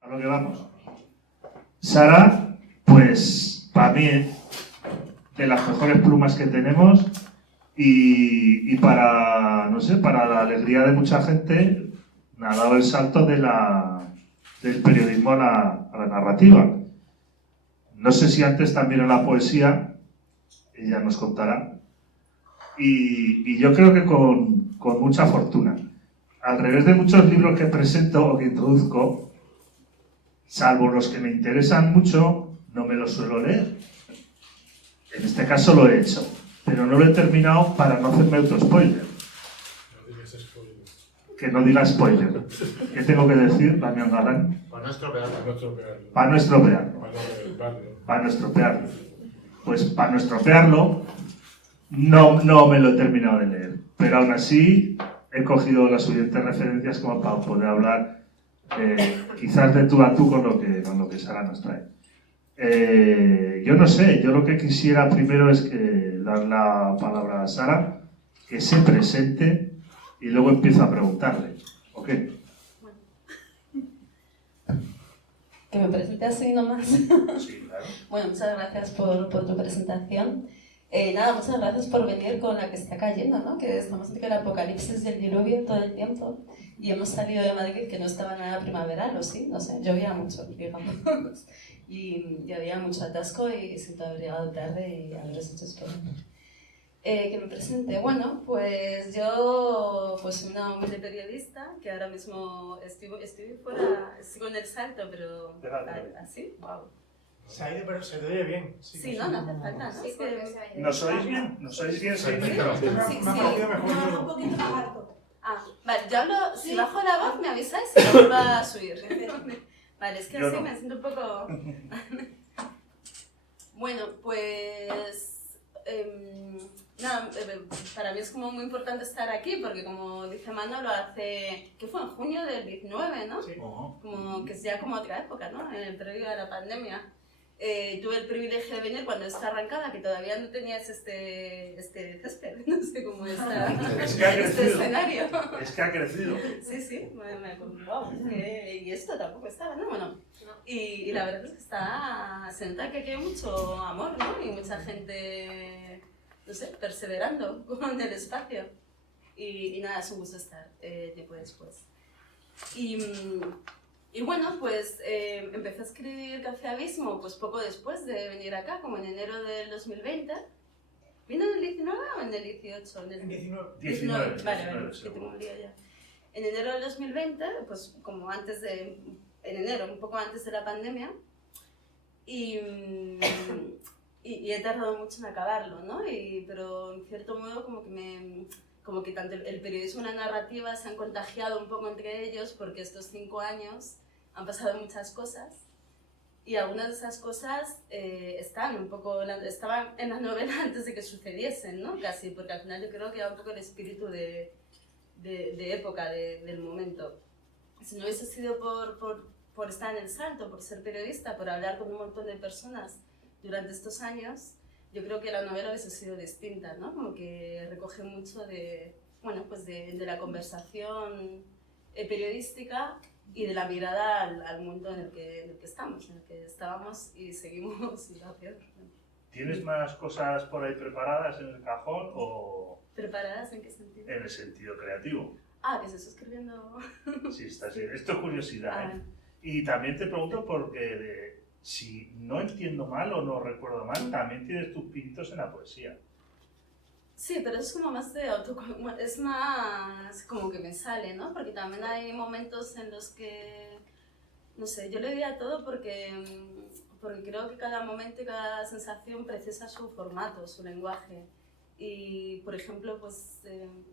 A lo que vamos. Sara, pues para mí, de las mejores plumas que tenemos y para, no sé, para la alegría de mucha gente, me ha dado el salto del periodismo a la narrativa. No sé si antes también en la poesía, ella nos contará, y yo creo que con mucha fortuna. Al revés de muchos libros que presento o que introduzco, salvo los que me interesan mucho, no me los suelo leer. En este caso lo he hecho, pero no lo he terminado para no hacerme auto-spoiler. No digas spoiler. Que no diga spoiler. ¿Qué tengo que decir, Damián Galán? Para no estropearlo. Para no estropearlo. Para no estropearlo. Pues para no estropearlo, no me lo he terminado de leer. Pero aún así, he cogido las suficientes referencias como para poder hablar quizás de tú a tú con lo que Sara nos trae. Yo no sé, yo lo que quisiera primero es dar la palabra a Sara, que se presente y luego empiezo a preguntarle. ¿Ok? Que me presente así nomás. Sí, claro. Bueno, muchas gracias por tu presentación. Nada, muchas gracias por venir con la que está cayendo, ¿no? Que estamos en el apocalipsis del diluvio todo el tiempo y hemos salido de Madrid que no estaba nada primaveral, ¿o sí? No sé, llovía mucho, digamos. Y había mucho atasco y siento haber llegado tarde y haberos hecho esperar. Que me presente. Bueno, pues yo soy una humilde periodista que ahora mismo estoy fuera, sigo en el Salto, pero así, wow. Se ha ido, pero se te oye bien. Sí, no hace falta, ¿no? Sí, porque se ha ido. ¿Nos oís bien? ¿Nos oís bien? ¿Sí? Me ha parecido mejor. No, un poquito más alto. Ah, vale, yo hablo, si bajo la voz me avisáis y la vuelvo a subir. Vale, es que Yo así no. me siento un poco... Bueno, pues... nada, para mí es como muy importante estar aquí porque como dice Manolo, que fue en junio del 19, ¿no? Sí. Como que es ya como otra época, ¿no? En el previo a la pandemia. Tuve el privilegio de venir cuando está arrancada, que todavía no tenías este césped, no sé cómo está, Es que ha este crecido. escenario. Es que ha crecido. Sí, wow, y esto tampoco estaba, ¿no? Bueno, y la verdad es que se nota que aquí hay mucho amor, ¿no? Y mucha gente, no sé, perseverando con el espacio. Y nada, es un gusto estar tiempo después. Y bueno, pues empecé a escribir Café Abismo pues poco después de venir acá, como en enero del 2020. ¿Vino en el 19 o en el 18? En el 19. Vale, es que tengo un lío ya. En enero del 2020, pues como en enero, un poco antes de la pandemia, y he tardado mucho en acabarlo, ¿no? Pero en cierto modo como que tanto el periodismo y la narrativa se han contagiado un poco entre ellos porque estos 5 años han pasado muchas cosas y algunas de esas cosas estaban en la novela antes de que sucediesen, ¿no? Casi, porque al final yo creo que era un poco el espíritu de época, del momento. Si no hubiese sido por estar en el Salto, por ser periodista, por hablar con un montón de personas durante estos años, yo creo que la novela hubiese sido distinta, ¿no? Como que recoge mucho de la conversación periodística y de la mirada al mundo en el que estamos, en el que estábamos y seguimos y va peor. ¿Tienes más cosas por ahí preparadas en el cajón o ¿Preparadas en qué sentido? en el sentido creativo? Ah, que se está escribiendo... Sí, está así. Esto es curiosidad, ¿eh? Y también te pregunto porque si no entiendo mal o no recuerdo mal, también tienes tus pinitos en la poesía. Sí, pero es como más es más como que me sale, ¿no? Porque también hay momentos en los que, no sé, yo le diría todo porque creo que cada momento y cada sensación precisa su formato, su lenguaje. Y, por ejemplo, pues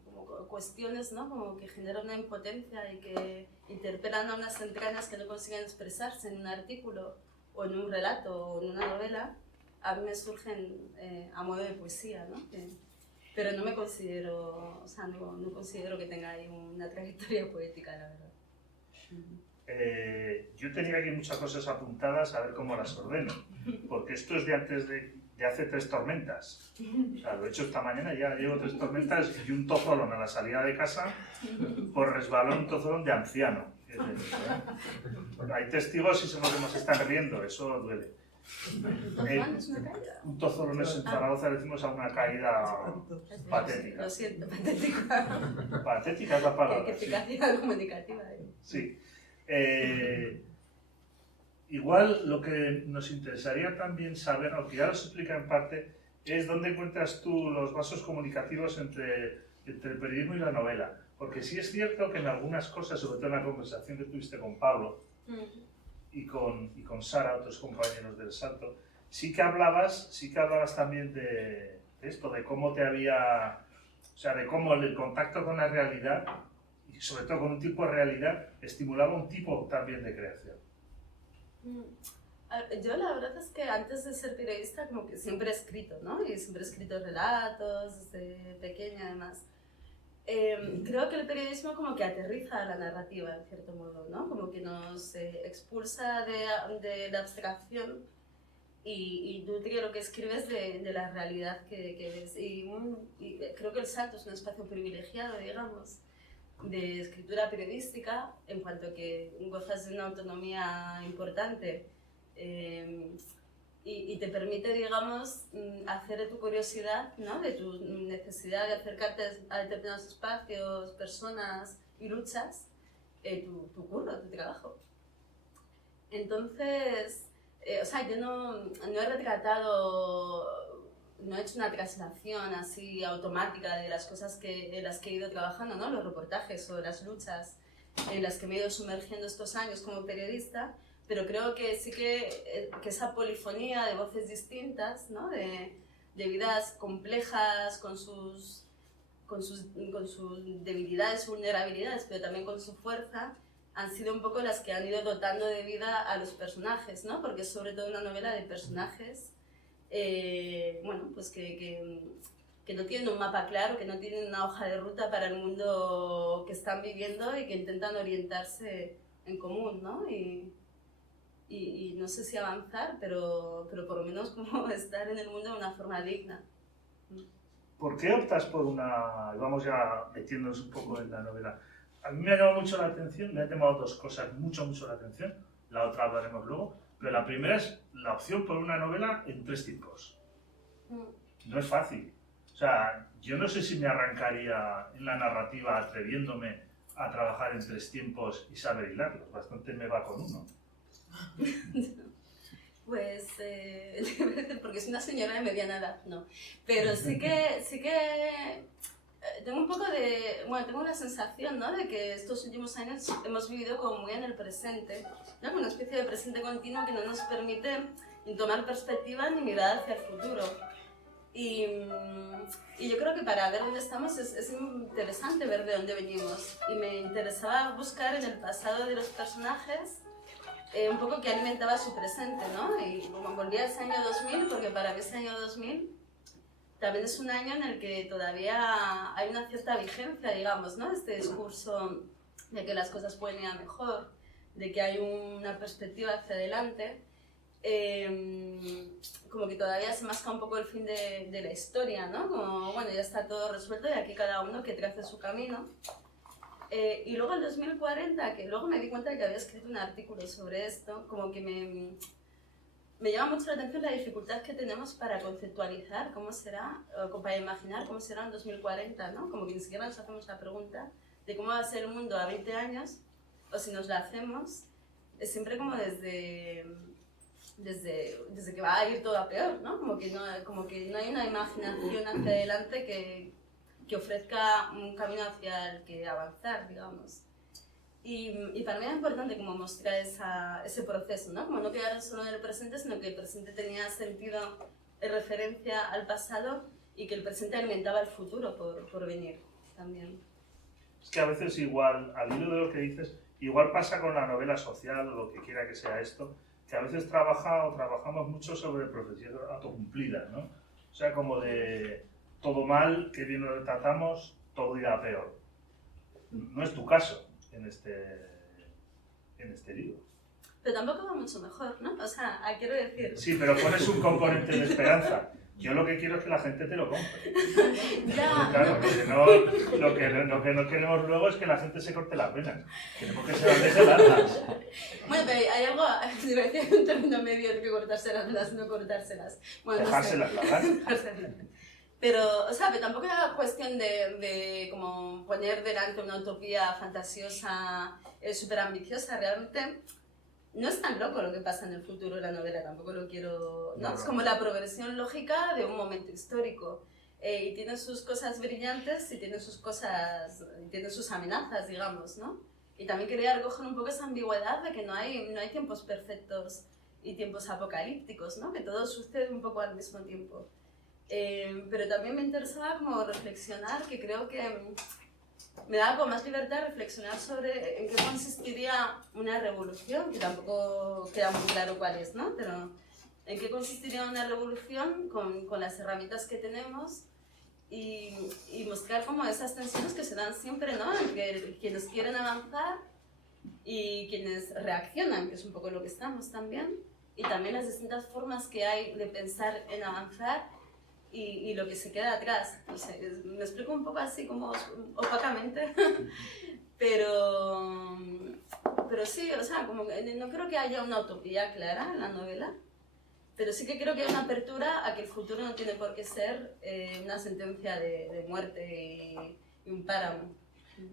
como cuestiones, ¿no? Como que generan una impotencia y que interpelan a unas entrañas que no consiguen expresarse en un artículo o en un relato o en una novela, a mí me surgen a modo de poesía, ¿no? Pero no me considero, o sea, no considero que tenga ahí una trayectoria poética, la verdad. Yo tenía aquí muchas cosas apuntadas, a ver cómo las ordeno, porque esto es de hace 3 tormentas. O sea, lo he hecho esta mañana, ya llevo 3 tormentas y un tozolón a la salida de casa por resbalón, un tozolón de anciano. Hay testigos y se nos están riendo, eso duele. ¿Es una caída? Un tozón en Zaragoza le decimos a una caída patética. Lo siento, patética. Patética es la Qué palabra. Sí. eficacia comunicativa. Sí. Igual lo que nos interesaría también saber, aunque ya lo se explica en parte, es dónde encuentras tú los vasos comunicativos entre el periodismo y la novela. Porque sí es cierto que en algunas cosas, sobre todo en la conversación que tuviste con Pablo y con Sara, otros compañeros del Salto, sí que hablabas también de esto, de cómo te había, o sea, de cómo el contacto con la realidad, y sobre todo con un tipo de realidad, estimulaba un tipo también de creación. Yo la verdad es que antes de ser periodista como que siempre he escrito, ¿no? Y siempre he escrito relatos desde pequeña además. Creo que el periodismo como que aterriza la narrativa en cierto modo, ¿no? Como que nos expulsa de la abstracción y nutre lo que escribes de la realidad que ves. Y creo que el Salto es un espacio privilegiado, digamos, de escritura periodística, en cuanto que gozas de una autonomía importante y te permite, digamos, hacer de tu curiosidad, ¿no? De tu necesidad de acercarte a determinados espacios, personas y luchas, tu curro, tu trabajo. Entonces, o sea, yo no he retratado, no he hecho una traslación así automática de las cosas en las que he ido trabajando, ¿no? Los reportajes o las luchas en las que me he ido sumergiendo estos años como periodista, pero creo que sí que esa polifonía de voces distintas, ¿no? de vidas complejas con sus debilidades, vulnerabilidades, pero también con su fuerza, han sido un poco las que han ido dotando de vida a los personajes, ¿no? Porque es sobre todo una novela de personajes bueno, pues que no tienen un mapa claro, que no tienen una hoja de ruta para el mundo que están viviendo y que intentan orientarse en común, ¿no? Y no sé si avanzar, pero por lo menos como estar en el mundo de una forma digna. ¿Por qué optas por una...? Vamos ya metiéndonos un poco en la novela. A mí me ha llamado mucho la atención, me ha llamado dos cosas mucho la atención, la otra hablaremos luego, pero la primera es la opción por una novela en 3 tiempos. No es fácil. O sea, yo no sé si me arrancaría en la narrativa atreviéndome a trabajar en 3 tiempos y saber hilarlos. Bastante me va con uno. Pues, porque es una señora de mediana edad, no. Pero sí que tengo un poco de, bueno, tengo la sensación, ¿no? De que estos últimos años hemos vivido como muy en el presente, ¿no? Una especie de presente continuo que no nos permite ni tomar perspectiva ni mirar hacia el futuro. Y yo creo que para ver dónde estamos es interesante ver de dónde venimos. Y me interesaba buscar en el pasado de los personajes un poco que alimentaba su presente, ¿no? Y como volví a ese año 2000, porque para mí ese año 2000 también es un año en el que todavía hay una cierta vigencia, digamos, ¿no? Este discurso de que las cosas pueden ir a mejor, de que hay una perspectiva hacia adelante, como que todavía se masca un poco el fin de la historia, ¿no? Como, bueno, ya está todo resuelto y aquí cada uno que trace su camino. Y luego el 2040, que luego me di cuenta de que había escrito un artículo sobre esto, como que me llama mucho la atención la dificultad que tenemos para conceptualizar cómo será, o para imaginar cómo será en 2040, ¿no? Como que ni siquiera nos hacemos la pregunta de cómo va a ser el mundo a 20 años, o si nos la hacemos, es siempre como desde que va a ir todo a peor, ¿no? Como que no hay una imaginación hacia adelante que ofrezca un camino hacia el que avanzar, digamos. Y para mí era importante como mostrar ese proceso, ¿no? Como no quedar solo en el presente, sino que el presente tenía sentido en referencia al pasado y que el presente alimentaba el futuro por venir también. Es que a veces igual, al hilo de lo que dices, igual pasa con la novela social o lo que quiera que sea esto, que a veces trabajamos mucho sobre profecías autocumplidas, ¿no? O sea, como de todo mal, que bien lo tratamos, todo irá peor. No es tu caso en este libro. pero tampoco va mucho mejor, ¿no? O sea, quiero decir... Sí, pero pones un componente de esperanza. Yo lo que quiero es que la gente te lo compre. Ya. Claro, lo que no queremos luego es que la gente se corte las venas. Queremos que sean largas. Bueno, pero hay algo, iba a decir un término medio de que cortarse las venas, no cortárselas. Bueno, no sé. Dejárselas largas. Pero, o sea, pero tampoco era cuestión de como poner delante una utopía fantasiosa, súper ambiciosa. Realmente no es tan loco lo que pasa en el futuro de la novela, tampoco lo quiero... ¿no? No. Es como la progresión lógica de un momento histórico. Y tiene sus cosas brillantes y tiene sus cosas, tiene sus amenazas, digamos, ¿no? Y también quería recoger un poco esa ambigüedad de que no hay tiempos perfectos y tiempos apocalípticos, ¿no? Que todo sucede un poco al mismo tiempo. Pero también me interesaba como reflexionar, que creo que me daba con más libertad reflexionar sobre en qué consistiría una revolución, que tampoco queda muy claro cuál es, ¿no? Pero en qué consistiría una revolución con las herramientas que tenemos y mostrar como esas tensiones que se dan siempre, ¿no? Entre quienes quieren avanzar y quienes reaccionan, que es un poco lo que estamos también, y también las distintas formas que hay de pensar en avanzar y lo que se queda atrás. No sé, me explico un poco así como opacamente, pero sí, o sea, como que no creo que haya una utopía clara en la novela, pero sí que creo que hay una apertura a que el futuro no tiene por qué ser una sentencia de muerte y un páramo.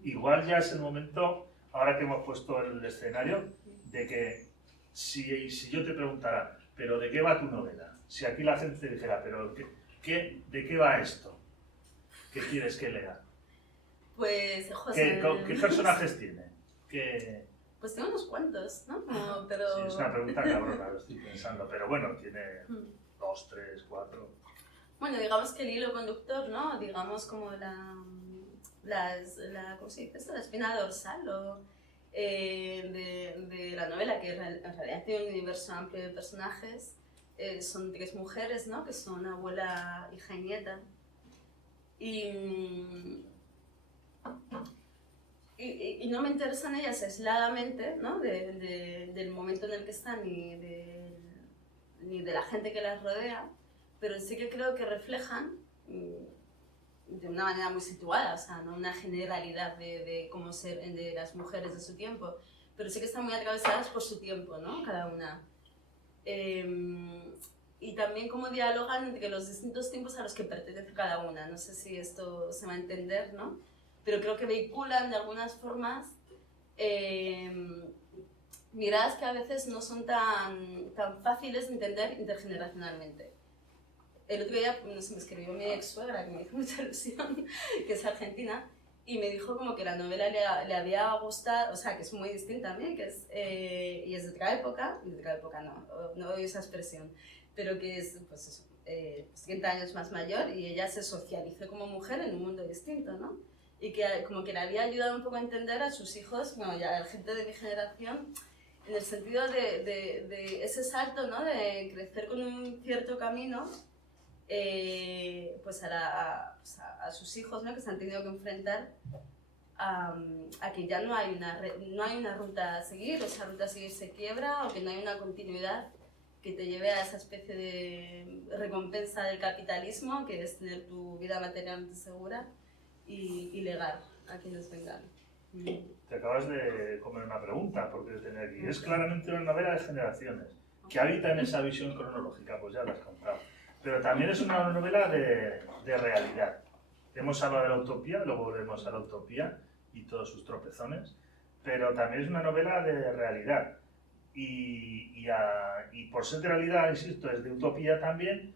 Igual ya es el momento, ahora que hemos puesto el escenario, de que si yo te preguntara, ¿pero de qué va tu novela? Si aquí la gente te dijera, ¿pero de qué va esto? ¿Qué quieres que lea? Pues, José... ¿Qué personajes tiene? Pues tengo unos cuantos, ¿no? Pero... Sí, es una pregunta cabrona, lo estoy pensando, pero bueno, tiene 2, 3, 4... Bueno, digamos que el hilo conductor, ¿no? Digamos como ¿cómo se dice esto? La espina dorsal de la novela, que en realidad tiene un universo amplio de personajes. Son 3 mujeres, ¿no? Que son abuela, hija y nieta. Y no me interesan ellas aisladamente, ¿no? Del momento en el que están ni de la gente que las rodea, pero sí que creo que reflejan de una manera muy situada, o sea, no una generalidad de cómo ser de las mujeres de su tiempo, pero sí que están muy atravesadas por su tiempo, ¿no? Cada una. Y también cómo dialogan entre los distintos tiempos a los que pertenece cada una. No sé si esto se va a entender, ¿no? Pero creo que vehiculan de algunas formas miradas que a veces no son tan fáciles de entender intergeneracionalmente. El otro día, no sé, me escribió mi ex suegra, que me hizo mucha ilusión, que es argentina, y me dijo como que la novela le había gustado, o sea, que es muy distinta a mí, que es, y es de otra época no odio esa expresión, pero que es, pues eso, 30 años más mayor, y ella se socializó como mujer en un mundo distinto, ¿no? Y que como que le había ayudado un poco a entender a sus hijos, bueno, ya a la gente de mi generación, en el sentido de ese salto, ¿no? De crecer con un cierto camino, pues a sus hijos, ¿no? Que se han tenido que enfrentar a que ya no hay una ruta a seguir, o esa ruta a seguir se quiebra, o que no hay una continuidad que te lleve a esa especie de recompensa del capitalismo, que es tener tu vida materialmente segura y legar a quienes vengan. Te acabas de comer una pregunta, porque tener aquí. Es claramente una novela de generaciones, que habita en esa visión cronológica, pues ya la has contado. Pero también es una novela de realidad. Hemos hablado de la utopía, luego volvemos a la utopía y todos sus tropezones, pero también es una novela de realidad. Y por ser de realidad, insisto, es de utopía también,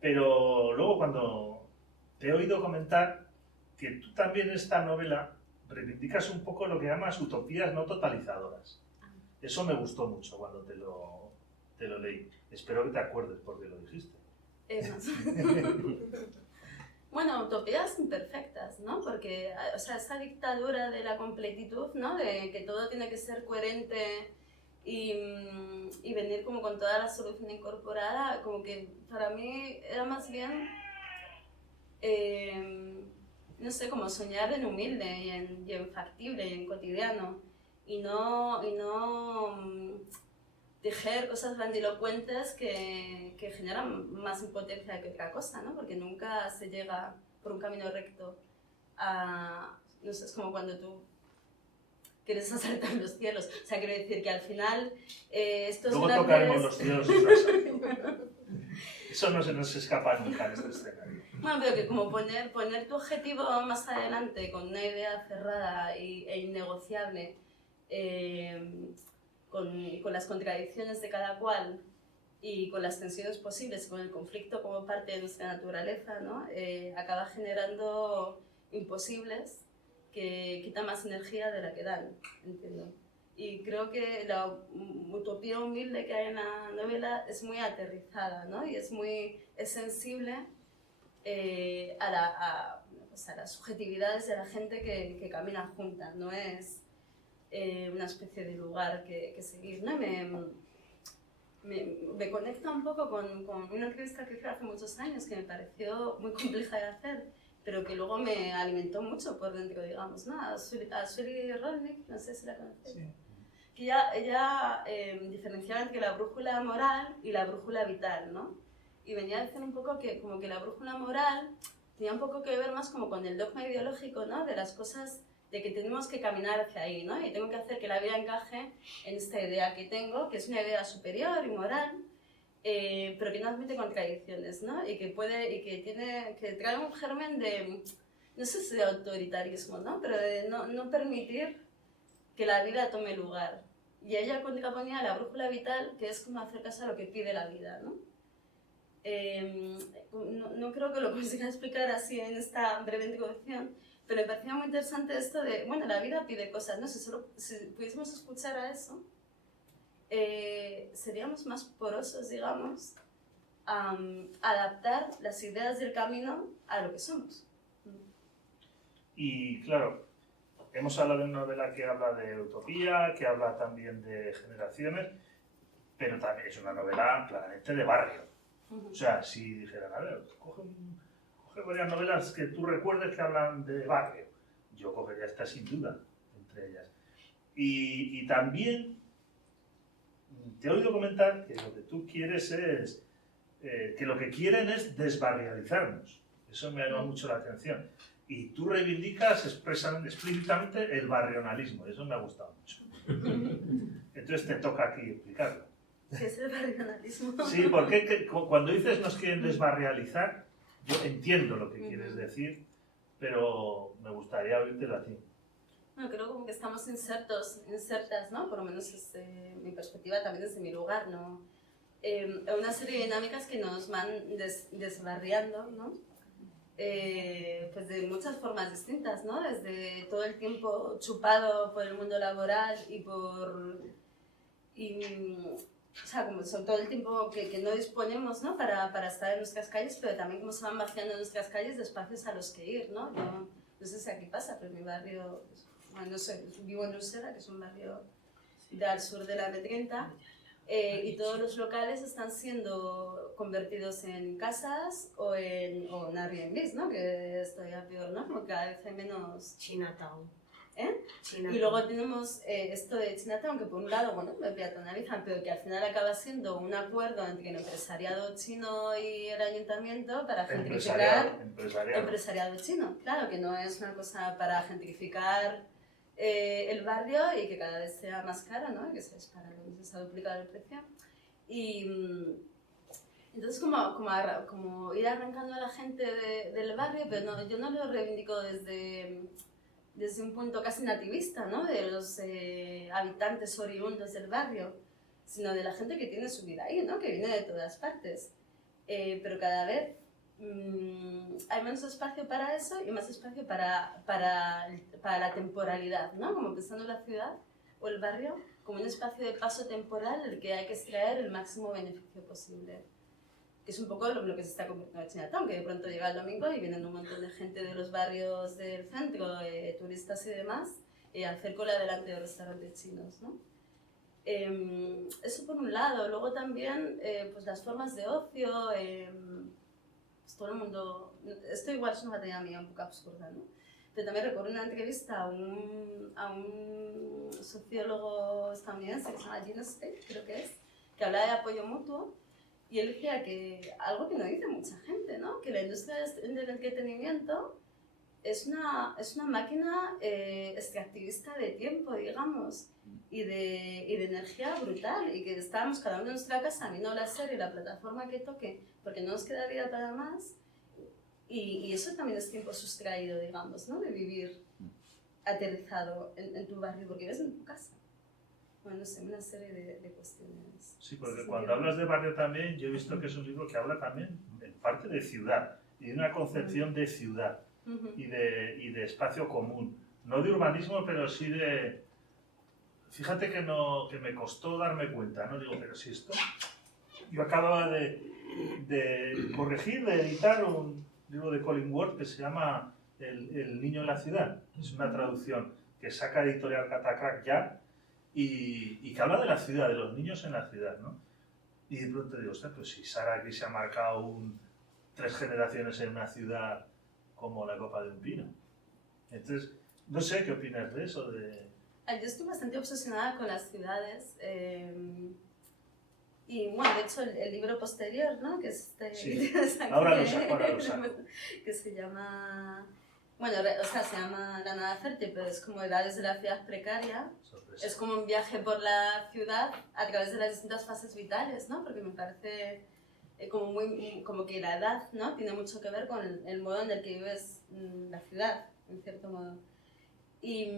pero luego cuando te he oído comentar que tú también en esta novela reivindicas un poco lo que llamas utopías no totalizadoras. Eso me gustó mucho cuando te lo leí. Espero que te acuerdes porque lo dijiste. Bueno, utopías imperfectas, ¿no? Porque, o sea, esa dictadura de la completitud, ¿no? De que todo tiene que ser coherente y venir como con toda la solución incorporada, como que para mí era más bien, no sé, como soñar en humilde y en factible y en cotidiano y no tejer cosas grandilocuentes que generan más impotencia que otra cosa, ¿no? Porque nunca se llega por un camino recto a... No sé, es como cuando tú quieres asaltar los cielos. O sea, quiero decir que al final estos Luego grandes... tocaremos los cielos. Eso no se nos escapa nunca en este escenario. Bueno, pero que como poner tu objetivo más adelante con una idea cerrada e innegociable, con las contradicciones de cada cual y con las tensiones posibles, con el conflicto como parte de nuestra naturaleza, ¿no? Acaba generando imposibles que quitan más energía de la que dan, entiendo. Y creo que la utopía humilde que hay en la novela es muy aterrizada, ¿no? Y es sensible a las subjetividades de la gente que camina junta, no es una especie de lugar que seguir, ¿no? Me conecta un poco con una entrevista que hice hace muchos años que me pareció muy compleja de hacer, pero que luego me alimentó mucho por dentro, digamos, ¿no? A Suri Rolnik, no sé si la conocéis. Sí. Que ella diferenciaba entre la brújula moral y la brújula vital, ¿no? Y venía a decir un poco que como que la brújula moral tenía un poco que ver más como con el dogma ideológico, ¿no? De las cosas, de que tenemos que caminar hacia ahí, ¿no? Y tengo que hacer que la vida encaje en esta idea que tengo, que es una idea superior y moral, pero que no admite contradicciones, ¿no? Y que trae un germen de, no sé si de autoritarismo, ¿no? Pero de no permitir que la vida tome lugar. Y ella contraponía la brújula vital, que es como hacer caso a lo que pide la vida, ¿no? No creo que lo consiga explicar así en esta breve introducción, pero me parecía muy interesante esto de, bueno, la vida pide cosas, ¿no? Si pudiésemos escuchar a eso, seríamos más porosos, digamos, a adaptar las ideas del camino a lo que somos. Y claro, hemos hablado de una novela que habla de utopía, que habla también de generaciones, pero también es una novela claramente de barrio. O sea, si dijeran, a ver, coge varias novelas que tú recuerdes que hablan de barrio, yo cogería esta sin duda, entre ellas. Y también te he oído comentar que lo que tú quieres es, que lo que quieren es desbarrializarnos. Eso me ha llamado mucho la atención. Y tú reivindicas explícitamente el barrionalismo, eso me ha gustado mucho. Entonces te toca aquí explicarlo. ¿Qué es el barrionalismo? Sí, porque cuando dices nos quieren desbarrializar, yo entiendo lo que quieres decir, pero me gustaría oírtelo a ti. Bueno, creo como que estamos insertas, ¿no? Por lo menos desde mi perspectiva, también desde mi lugar, ¿no? Una serie de dinámicas que nos van desbarriando, ¿no? Pues de muchas formas distintas, ¿no? Desde todo el tiempo chupado por el mundo laboral o sea, como son todo el tiempo que no disponemos, ¿no? Para estar en nuestras calles, pero también como se van vaciando nuestras calles de espacios a los que ir, ¿no? No sé si aquí pasa, pero en mi barrio, bueno, no sé, vivo en Usera, que es un barrio al sur de la M30, y todos los locales están siendo convertidos en casas o en Airbnb, ¿no? Que es todavía peor, ¿no? Porque cada vez hay menos... Chinatown. Chinatown. Y luego tenemos esto de Chinatown, que por un lado, bueno, me peatonalizan, pero que al final acaba siendo un acuerdo entre el empresariado chino y el ayuntamiento para gentrificar... Empresariado chino, claro, que no es una cosa para gentrificar el barrio y que cada vez sea más caro, ¿no? Que se ha duplicado el precio. Y entonces como ir arrancando a la gente del barrio, pero no, yo no lo reivindico desde un punto casi nativista, ¿no? De los habitantes oriundos del barrio, sino de la gente que tiene su vida ahí, ¿no? Que viene de todas partes. Pero cada vez hay menos espacio para eso y más espacio para la temporalidad, ¿no? Como pensando la ciudad o el barrio como un espacio de paso temporal del que hay que extraer el máximo beneficio posible. Que es un poco lo que se está convirtiendo en Chinatown, que de pronto llega el domingo y vienen un montón de gente de los barrios del centro, turistas y demás, a hacer cola delante de restaurantes chinos, ¿no? Eso por un lado. Luego también pues las formas de ocio, pues todo el mundo... Esto igual es una batalla mía un poco absurda, ¿no? Pero también recuerdo una entrevista a un sociólogo estadounidense que se llama Gene State, creo que es, que hablaba de apoyo mutuo, y él decía que algo que no dice mucha gente, ¿no? Que la industria del entretenimiento es una máquina extractivista de tiempo, digamos, y de energía brutal, y que estábamos cada uno en nuestra casa viendo la serie, la plataforma que toque, porque no nos queda vida para más, y eso también es tiempo sustraído, digamos, ¿no? De vivir aterrizado en tu barrio, porque vives en tu casa. Bueno, no sé, una serie de cuestiones. Sí, porque cuando hablas de barrio también, yo he visto que es un libro que habla también en parte de ciudad, y de una concepción de ciudad, y de espacio común. No de urbanismo, pero sí de... Fíjate que me costó darme cuenta, ¿no? Digo, pero si esto... Yo acababa de corregir, de editar un libro de Colin Ward que se llama El niño en la ciudad. Es una traducción que saca Editorial Catacrack ya, y que habla de la ciudad, de los niños en la ciudad, ¿no? Y de pronto digo, ostras, pues si Sara aquí se ha marcado 3 generaciones en una ciudad como la copa de un pino. Entonces, no sé qué opinas de eso. Yo estoy bastante obsesionada con las ciudades. Y bueno, de hecho, el libro posterior, ¿no? Que es sí. Ahora lo saco. Que se llama... Bueno, o sea, se llama La nada fértil, pero es como Edades de la ciudad precaria. Sorpresa. Es como un viaje por la ciudad a través de las distintas fases vitales, ¿no? Porque me parece como que la edad, ¿no? Tiene mucho que ver con el modo en el que vives la ciudad, en cierto modo. Y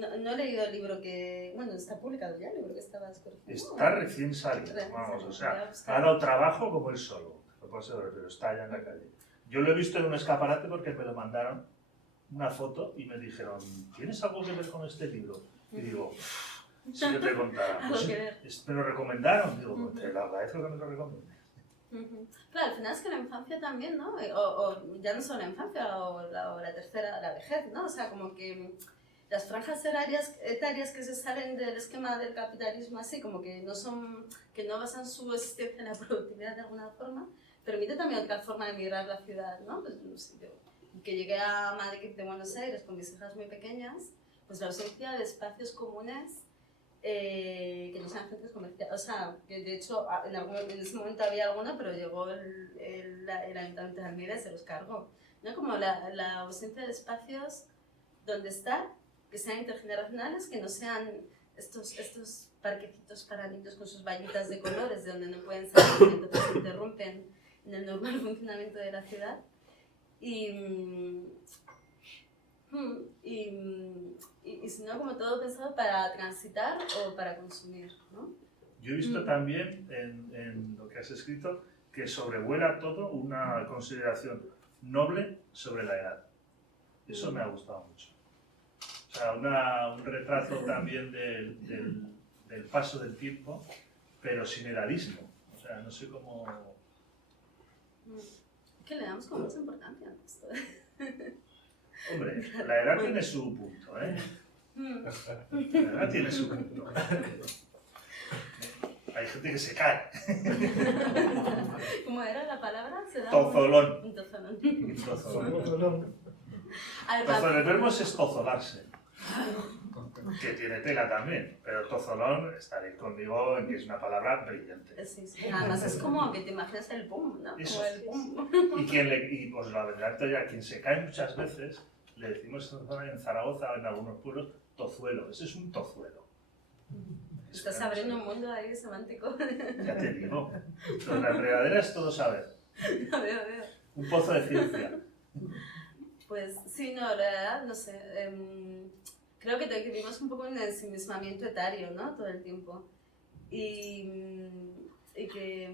no he leído el libro que... Bueno, está publicado ya el libro que estabas corrigiendo. Está recién salido, vamos, o sea, ha dado trabajo como él solo, lo puedo saber, pero está allá en la calle. Yo lo he visto en un escaparate porque me lo mandaron una foto y me dijeron, ¿tienes algo que ver con este libro? Y digo, si yo te contara, pues, me lo recomendaron, digo, te lo agradezco que me lo recomiendes. Claro, al final es que la infancia también, ¿no? O ya no solo la infancia, o la tercera, la vejez, ¿no? O sea, como que las franjas etarias que se salen del esquema del capitalismo así, como que no basan su existencia en la productividad de alguna forma, permite también otra forma de migrar la ciudad, ¿no? Pues, no sé, yo, que llegué a Madrid de Buenos Aires con mis hijas muy pequeñas, pues la ausencia de espacios comunes que no sean centros comerciales, o sea, que de hecho en ese momento había alguno, pero llegó el Ayuntamiento de Almeida y se los cargó, ¿no? Como la ausencia de espacios donde estar, que sean intergeneracionales, que no sean estos parquecitos para niños con sus vallitas de colores, de donde no pueden salir y entonces se interrumpen en el normal funcionamiento de la ciudad. Y si no, como todo pensado para transitar o para consumir, ¿no? Yo he visto también en lo que has escrito que sobrevuela todo una consideración noble sobre la edad. Eso me ha gustado mucho. O sea, un retrato también del paso del tiempo, pero sin edadismo. O sea, no sé cómo... Que le damos con mucha importancia a esto. Hombre, la edad tiene su punto, ¿eh? La edad tiene su punto. Hay gente que se cae. ¿Cómo era la palabra? Tozolón. Un tozolón. Tozolón. El verbo es tozolarse. Que tiene tela también, pero tozolón, estaréis conmigo en que es una palabra brillante. Sí, sí. Además es como que te imaginas el boom, ¿no? Eso. Como el boom. Y pues la verdad, ya quien se cae muchas veces, le decimos en Zaragoza o en algunos pueblos, tozuelo. Ese es un tozuelo. Estás abriendo un mundo ahí semántico. Ya te digo. Pero la enredadera es todo saber. Veo. Un pozo de ciencia. Pues sí, no, la verdad, no sé. Creo que vivimos un poco en el ensimismamiento etario, ¿no? Todo el tiempo. Y que...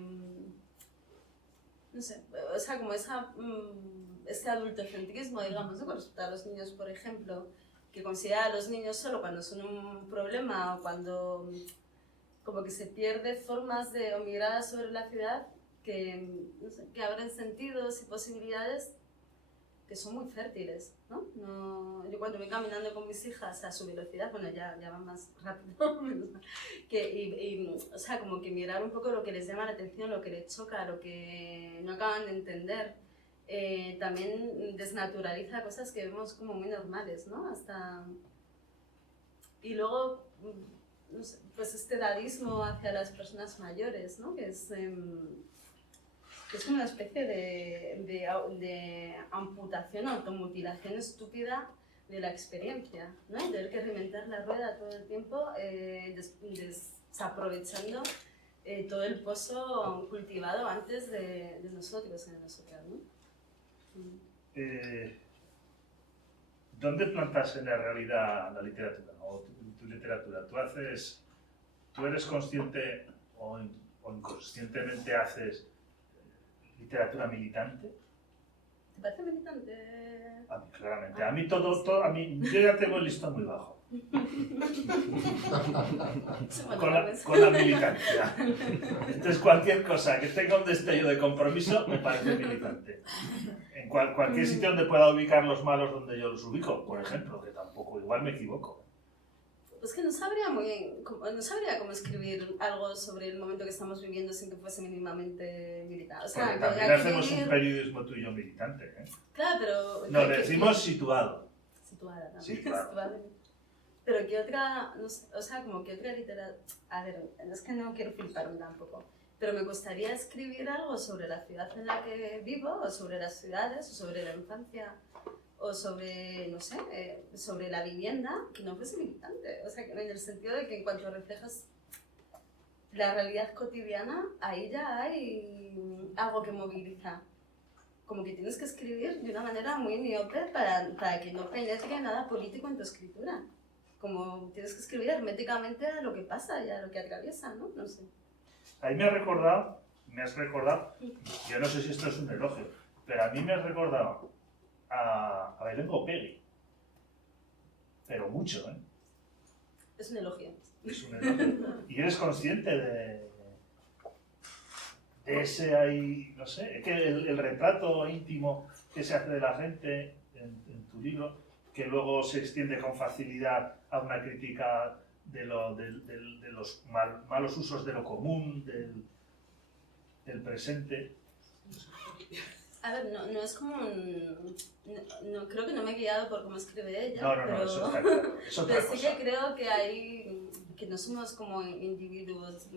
no sé, o sea, como este adultocentrismo, digamos, ¿no? Con respecto a los niños, por ejemplo, que considera a los niños solo cuando son un problema o cuando como que se pierde formas o miradas sobre la ciudad que, no sé, que abren sentidos y posibilidades que son muy fértiles, ¿no? Yo cuando voy caminando con mis hijas a su velocidad, bueno, ya van más rápido, o sea, como que mirar un poco lo que les llama la atención, lo que les choca, lo que no acaban de entender, también desnaturaliza cosas que vemos como muy normales, ¿no? Y luego, no sé, pues este dadismo hacia las personas mayores, ¿no? Que es como una especie de amputación, automutilación estúpida de la experiencia, ¿no? Y tener que reinventar la rueda todo el tiempo, desaprovechando todo el pozo cultivado antes de nosotros en nosotras, ¿no? ¿Dónde plantas en la realidad la literatura o tu literatura? ¿Tú eres consciente o inconscientemente haces literatura militante? ¿Te parece militante? A mí, claramente. A mí a mí, yo ya tengo el listón muy bajo. Con la militancia. Entonces cualquier cosa que tenga un destello de compromiso me parece militante. En cualquier sitio donde pueda ubicar los malos donde yo los ubico, por ejemplo, que tampoco, igual me equivoco. Pues que no sabría muy bien, no sabría cómo escribir algo sobre el momento que estamos viviendo sin que fuese mínimamente militar. O sea, porque también hacemos un periodismo tuyo militante, ¿eh? Claro, pero... Nos decimos situado. Situada también. Situado. Pero que otra, no sé, o sea, como que otra literatura... A ver, es que no quiero fliparme tampoco, pero me gustaría escribir algo sobre la ciudad en la que vivo, o sobre las ciudades, o sobre la infancia, o sobre, no sé, sobre la vivienda, que no fuese militante. O sea, que en el sentido de que en cuanto reflejas la realidad cotidiana, ahí ya hay algo que moviliza. Como que tienes que escribir de una manera muy miope para que no penetre nada político en tu escritura. Como tienes que escribir herméticamente a lo que pasa y a lo que atraviesa, ¿no? No sé. Ahí me has recordado, yo no sé si esto es un elogio, pero a mí me has recordado a Belén Gopegui, pero mucho, ¿eh? Es un elogio. Es un elogio. Y eres consciente de ese ahí, no sé, que el retrato íntimo que se hace de la gente en tu libro, que luego se extiende con facilidad a una crítica de los malos usos de lo común, del presente. A ver, no es como un... No, creo que no me he guiado por cómo escribe ella, No, pero, eso está claro. Es otra pero sí cosa. que creo que no somos como individuos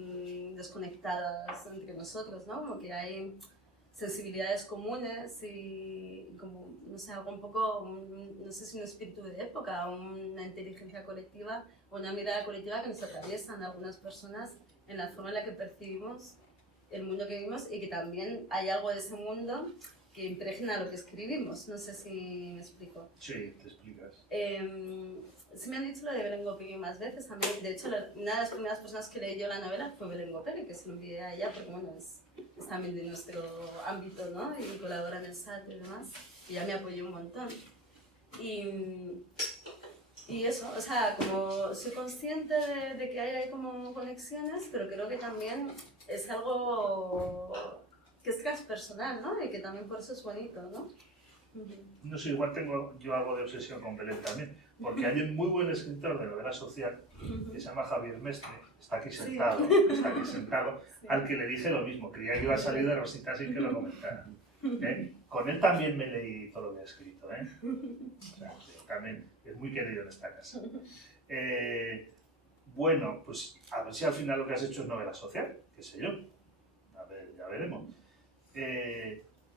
desconectados entre nosotros, ¿no? Como que hay sensibilidades comunes y como, no sé, algo un poco, no sé si un espíritu de época, una inteligencia colectiva o una mirada colectiva que nos atraviesan a algunas personas en la forma en la que percibimos el mundo que vivimos y que también hay algo de ese mundo que impregna lo que escribimos. No sé si me explico. Sí, te explicas. Se me han dicho lo de Belén Gopegui más veces. A mí, de hecho, una de las primeras personas que leyó la novela fue Belén Gopegui, que se lo envié a ella porque, bueno, es también de nuestro ámbito, ¿no? Y colabora en el SAT y demás. Y ella me apoyó un montón. Y eso, o sea, como soy consciente de que hay ahí como conexiones, pero creo que también es algo que es transpersonal, ¿no? Y que también por eso es bonito, ¿no? No sé, igual tengo yo algo de obsesión con Belén también, porque hay un muy buen escritor de novela social que se llama Javier Mestre, está aquí sentado, sí. Al que le dije lo mismo, creía que iba a salir de Rosita sin que lo comentara. Con él también me leí todo lo que ha escrito, ¿eh? O sea, también es muy querido en esta casa. Bueno, pues a ver si al final lo que has hecho es novela social, qué sé yo, a ver, ya veremos.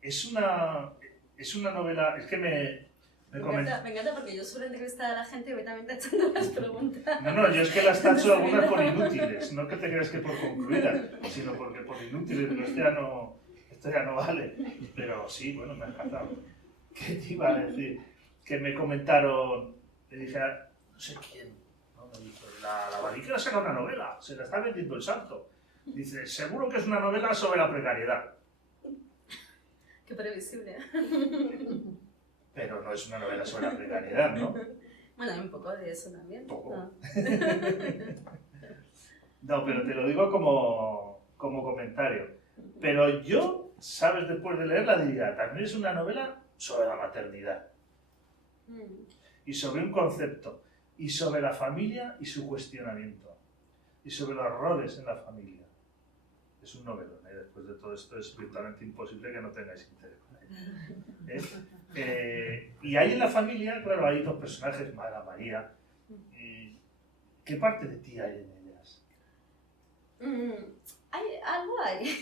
Es una novela, es que me encanta porque yo suelo entrevistar a la gente y voy también tachando las preguntas. No, yo es que las tacho algunas por inútiles, no que te creas que por concluidas, sino porque por inútiles, pero esto ya no vale. Pero sí, bueno, me ha encantado. ¿Qué te iba a decir? Que me comentaron, le dije a no sé quién, ¿no? Me dijo, la Baliquera saca una novela, se la está vendiendo el santo. Dice, seguro que es una novela sobre la precariedad. Qué previsible. Pero no es una novela sobre la precariedad, ¿no? Bueno, hay un poco de eso también. Poco. No. No, pero te lo digo como comentario. Pero yo, sabes, después de leerla diría, también es una novela sobre la maternidad. Y sobre un concepto. Y sobre la familia y su cuestionamiento. Y sobre los roles en la familia. Es un novelón, ¿eh? Después de todo esto es virtualmente imposible que no tengáis interés. Y ahí en la familia, claro, hay dos personajes, María. ¿Qué parte de ti hay en ella? Hay, algo hay.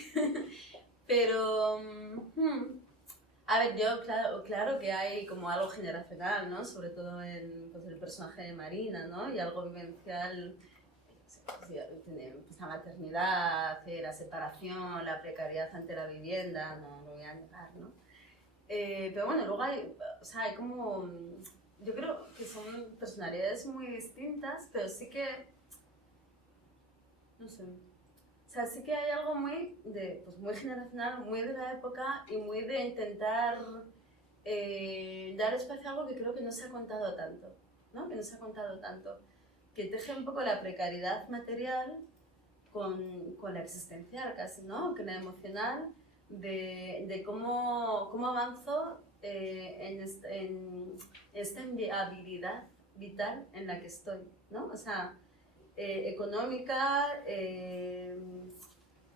Pero, a ver, yo claro que hay como algo generacional, ¿no? Sobre todo en pues, el personaje de Marina, ¿no? Y algo vivencial, pues, la maternidad, la separación, la precariedad ante la vivienda, no lo voy a negar, ¿no? Pero bueno, luego hay, o sea, hay como, yo creo que son personalidades muy distintas, pero sí que, no sé, o sea, sí que hay algo muy, pues muy generacional, muy de la época y muy de intentar dar espacio a algo que creo que no se ha contado tanto, ¿no? Que no se ha contado tanto, que teje un poco la precariedad material con la existencial casi, ¿no? Con la emocional, de cómo avanzo en esta inviabilidad vital en la que estoy, ¿no? O sea, económica,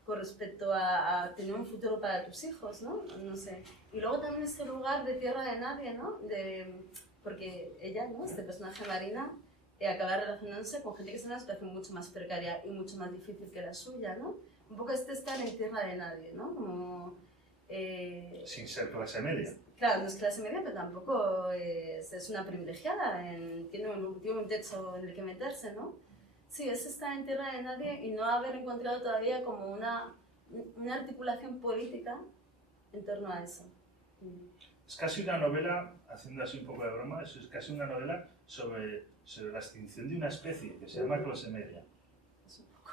con respecto a tener un futuro para tus hijos, ¿no? No sé. Y luego también ese lugar de tierra de nadie, ¿no? Porque ella, ¿no? Este personaje Marina, acaba relacionándose con gente que está en una situación mucho más precaria y mucho más difícil que la suya, ¿no? Un poco estar en tierra de nadie, ¿no? Como, sin ser clase media. Claro, no es clase media, pero tampoco es una privilegiada, tiene un techo en el que meterse, ¿no? Sí, es estar en tierra de nadie y no haber encontrado todavía como una articulación política en torno a eso. Es casi una novela, haciendo así un poco de broma, es casi una novela sobre la extinción de una especie que se llama clase media. Es un poco.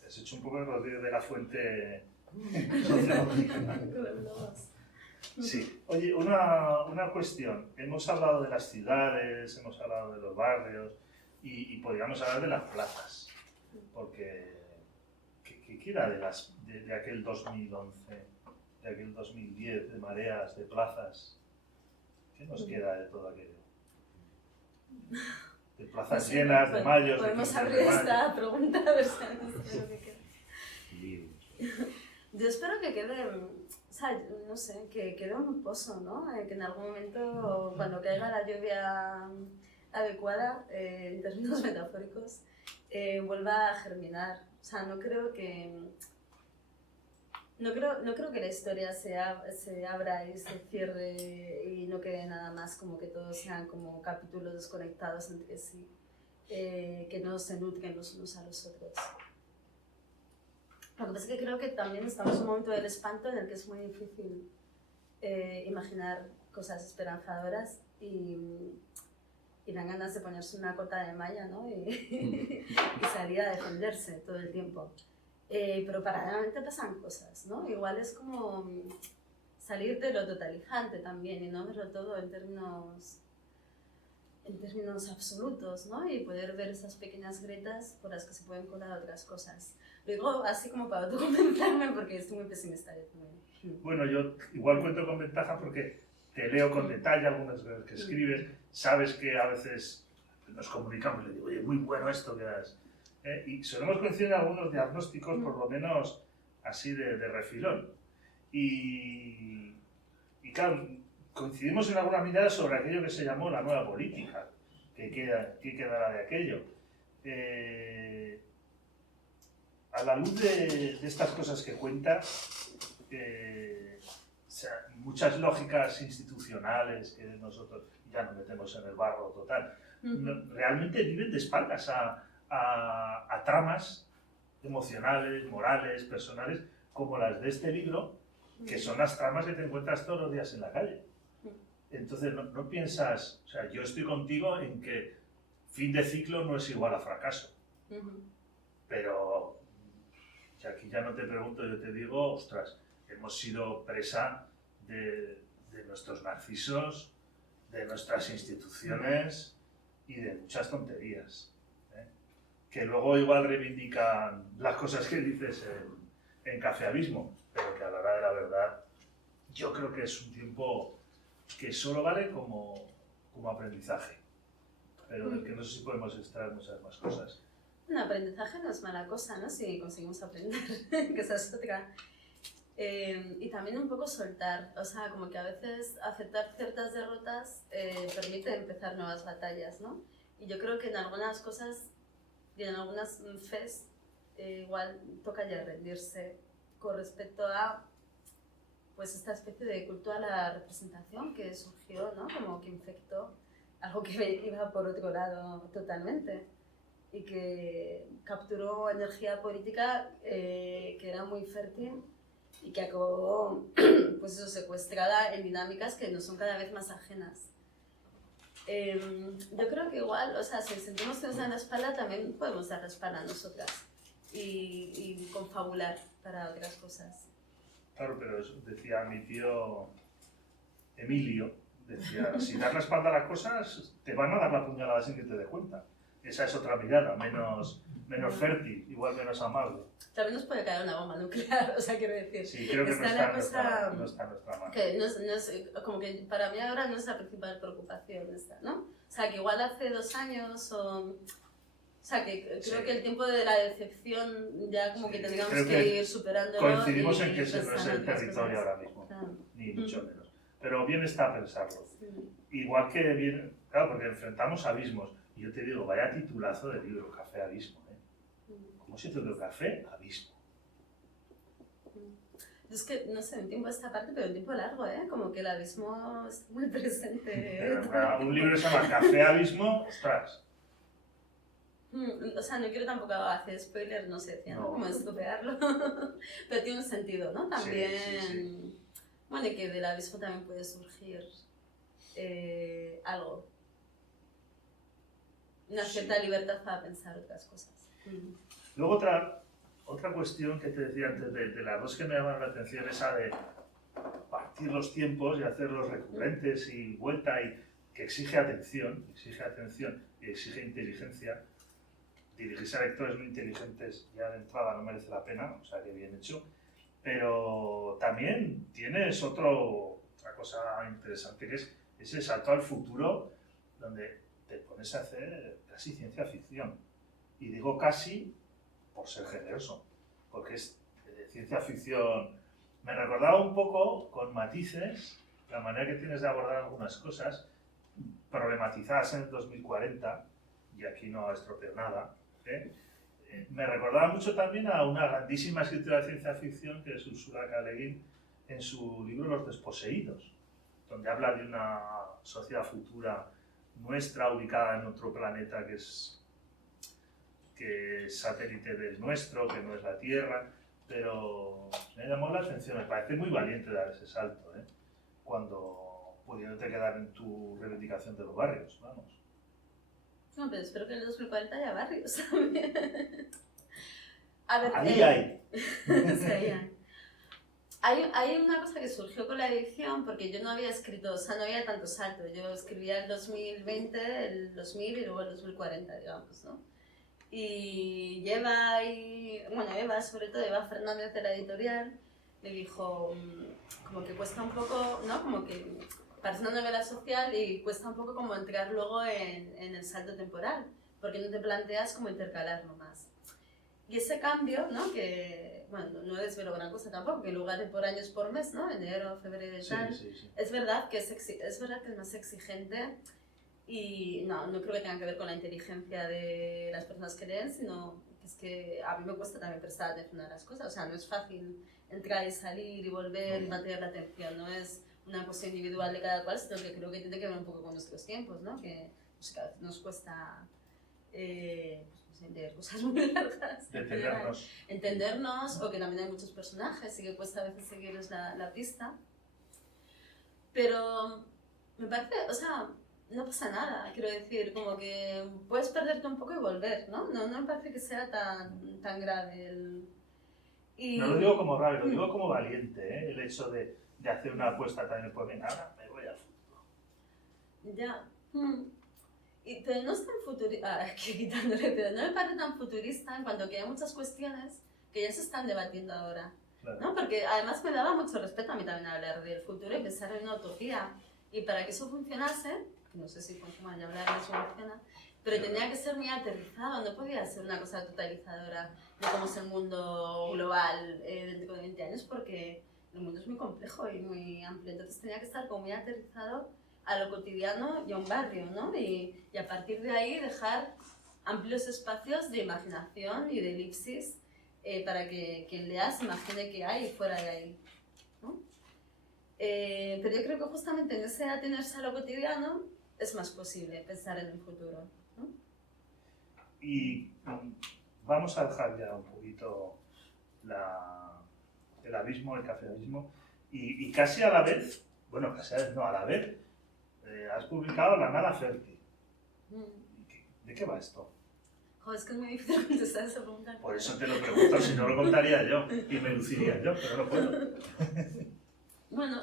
Te has hecho un poco de la fuente sociológica. Sí. Oye, una cuestión. Hemos hablado de las ciudades, hemos hablado de los barrios y podríamos hablar de las plazas. Porque, ¿qué queda de aquel 2011, de aquel 2010, de mareas, de plazas? ¿Qué nos queda de todo aquello? De plazas llenas, de mayos... Podemos abrir esta pregunta a ver si nos lo que queda. Yo espero que quede, o sea, no sé, que quede un pozo, ¿no? Que en algún momento, cuando caiga la lluvia adecuada, en términos metafóricos, vuelva a germinar. O sea, no creo que la historia se abra y se cierre y no quede nada más, como que todos sean como capítulos desconectados entre sí, que no se nutren los unos a los otros. Lo que pasa es que creo que también estamos en un momento del espanto en el que es muy difícil imaginar cosas esperanzadoras y dan ganas de ponerse una cota de malla, ¿no? y salir a defenderse todo el tiempo. Pero paralelamente pasan cosas, ¿no? Igual es como salir de lo totalizante también y no verlo todo en términos absolutos, ¿no? Y poder ver esas pequeñas grietas por las que se pueden colar otras cosas. Lo digo así como para autoconvencerme porque estoy muy pesimista yo también. Bueno, yo igual cuento con ventaja porque te leo con detalle algunas veces que escribes, sabes que a veces nos comunicamos y le digo, oye, muy bueno esto que das. Y solemos coincidir en algunos diagnósticos, por lo menos así de refilón. Y claro, coincidimos en alguna mirada sobre aquello que se llamó la nueva política, qué quedará de aquello. A la luz de estas cosas que cuenta, o sea, muchas lógicas institucionales que nosotros ya nos metemos en el barro total, realmente viven de espaldas a tramas emocionales, morales, personales, como las de este libro, que son las tramas que te encuentras todos los días en la calle. Entonces no piensas, o sea, yo estoy contigo en que fin de ciclo no es igual a fracaso, pero aquí ya no te pregunto, yo te digo, ostras, hemos sido presa de nuestros narcisos, de nuestras instituciones y de muchas tonterías, que luego igual reivindican las cosas que dices en Café Abismo, pero que a la hora de la verdad yo creo que es un tiempo que solo vale como aprendizaje, pero del que no sé si podemos extraer muchas más cosas. Un aprendizaje no es mala cosa, ¿no? Si conseguimos aprender, que esa es otra. Y también un poco soltar, o sea, como que a veces aceptar ciertas derrotas permite empezar nuevas batallas, ¿no? Y yo creo que en algunas cosas y en algunas fes igual toca ya rendirse con respecto a pues esta especie de culto a la representación que surgió, ¿no? Como que infectó algo que iba por otro lado totalmente y que capturó energía política que era muy fértil y que acabó pues eso, secuestrada en dinámicas que nos son cada vez más ajenas. Yo creo que igual, o sea, si sentimos que nos dan la espalda, también podemos dar la espalda a nosotras y confabular para otras cosas. Claro, pero eso decía mi tío Emilio, decía, si das la espalda a las cosas, te van a dar la puñalada sin que te des cuenta. Esa es otra mirada, menos fértil, igual menos amable. También nos puede caer una bomba nuclear, o sea, quiero decir. Sí, creo que no está en nuestra mano. Que no es, como que para mí ahora no es la principal preocupación esta, ¿no? O sea, que igual hace 2 años o sea, que creo Sí. que el tiempo de la decepción ya como que tendríamos creo que ir superándolo. Coincidimos y en que ese no es pensar en el otras territorio cosas. ahora mismo, Claro. ni mucho menos. Pero bien está pensarlo. Sí. Igual que bien, claro, porque enfrentamos abismos. Y yo te digo, vaya titulazo de libro, Café Abismo, ¿eh? ¿Cómo se titula Café Abismo? Es que, no sé, un tiempo esta parte, pero un tiempo largo, ¿eh? Como que el abismo está muy presente. Pero, un libro se llama Café Abismo, ostras. O sea, no quiero tampoco hacer spoilers, no sé, ¿no? No. Como estropearlo. Pero tiene un sentido, ¿no? También. Sí. Bueno, y que del abismo también puede surgir algo. Una cierta libertad para pensar otras cosas. Luego otra cuestión que te decía antes de las dos que me llaman la atención, esa de partir los tiempos y hacerlos recurrentes y vuelta y que exige atención y exige inteligencia. Dirigirse a lectores muy inteligentes ya de entrada no merece la pena, o sea que bien hecho. Pero también tienes otra cosa interesante que es ese salto al futuro donde te pones a hacer casi ciencia ficción. Y digo casi por ser generoso, porque es ciencia ficción. Me recordaba un poco, con matices, la manera que tienes de abordar algunas cosas, problematizadas en el 2040, y aquí no estropeo nada, ¿eh? Me recordaba mucho también a una grandísima escritora de ciencia ficción que es Ursula K. Le Guin en su libro Los Desposeídos, donde habla de una sociedad futura nuestra, ubicada en otro planeta que es satélite del nuestro, que no es la Tierra, pero me llamó la atención, me parece muy valiente dar ese salto, ¿eh? Cuando pudiéndote quedar en tu reivindicación de los barrios, vamos. No, pero espero que en el 2040 haya barrios también. A ver, Ahí hay. Sí, hay una cosa que surgió con la edición, porque yo no había escrito, o sea, no había tanto salto. Yo escribía el 2020, el 2000 y luego el 2040, digamos, ¿no? Y Eva, sobre todo, Eva Fernández de la editorial, me dijo como que cuesta un poco, ¿no? Como que parece una novela social y cuesta un poco como entrar luego en el salto temporal, porque no te planteas como intercalarlo más. Y ese cambio, ¿no? Que, bueno, no desvelo gran cosa tampoco, que en lugar de por años por mes, ¿no? Enero, febrero y tal, Sí. es verdad que es más exigente y no creo que tenga que ver con la inteligencia de las personas que leen, sino que es que a mí me cuesta también prestar atención a las cosas. O sea, no es fácil entrar y salir y volver y mantener la atención, no es una cosa individual de cada cual, sino que creo que tiene que ver un poco con nuestros tiempos, ¿no? Que pues, cada vez nos cuesta leer cosas muy largas, entendernos, o que también hay muchos personajes y que cuesta a veces seguirles la pista. Pero me parece, o sea, no pasa nada, quiero decir, como que puedes perderte un poco y volver, ¿no? No me parece que sea tan grave y... No lo digo como grave, lo digo como valiente, ¿eh? El hecho de hacer una apuesta también, pues venga, ahora me voy al futuro. Ya. Pero no es tan futurista, pero no me parece tan futurista en cuanto que hay muchas cuestiones que ya se están debatiendo ahora. Claro. ¿No? Porque además me daba mucho respeto a mí también hablar del futuro y pensar en una utopía. Y para que eso funcionase, que no sé si funciona, ya hablar de eso funciona, pero tenía que ser muy aterrizado, no podía ser una cosa totalizadora de cómo es el mundo global dentro de 20 años, porque el mundo es muy complejo y muy amplio. Entonces tenía que estar como muy aterrizado a lo cotidiano y a un barrio, ¿no? Y a partir de ahí dejar amplios espacios de imaginación y de elipsis para que quien lea se imagine que hay fuera de ahí, ¿no? Pero yo creo que justamente en ese atenerse a lo cotidiano es más posible pensar en el futuro, ¿no? Y vamos a dejar ya un poquito el abismo, el cafeabismo, y casi a la vez, bueno, casi a la vez, no, a la vez, has publicado La Nada Fértil. ¿De qué va esto? Joder, es que es muy difícil contestar esa pregunta. Por eso te lo pregunto, si no lo contaría yo y me luciría yo, pero no puedo. Bueno,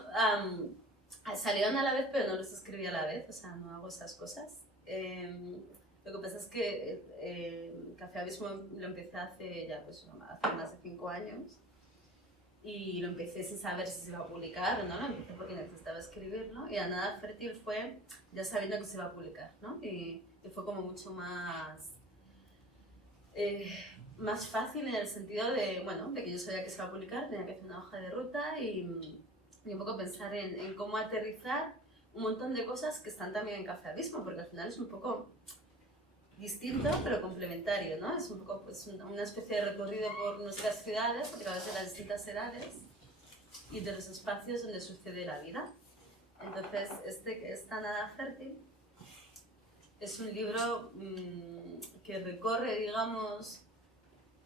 salieron a la vez, pero no los escribí a la vez, o sea, no hago esas cosas. Lo que pasa es que Café Abismo lo empecé hace más de 5 años y lo empecé sin saber si se iba a publicar o no, lo empecé porque necesitaba escribirlo y La Nada Fértil fue ya sabiendo que se iba a publicar, ¿no? Y fue como mucho más fácil en el sentido de, bueno, de que yo sabía que se iba a publicar, tenía que hacer una hoja de ruta y un poco pensar en cómo aterrizar un montón de cosas que están también en Café Abismo, porque al final es un poco distinto pero complementario, ¿no? Es un poco pues, una especie de recorrido por nuestras ciudades, a través de las distintas edades y de los espacios donde sucede la vida. Entonces, esta Nada Fértil es un libro que recorre, digamos,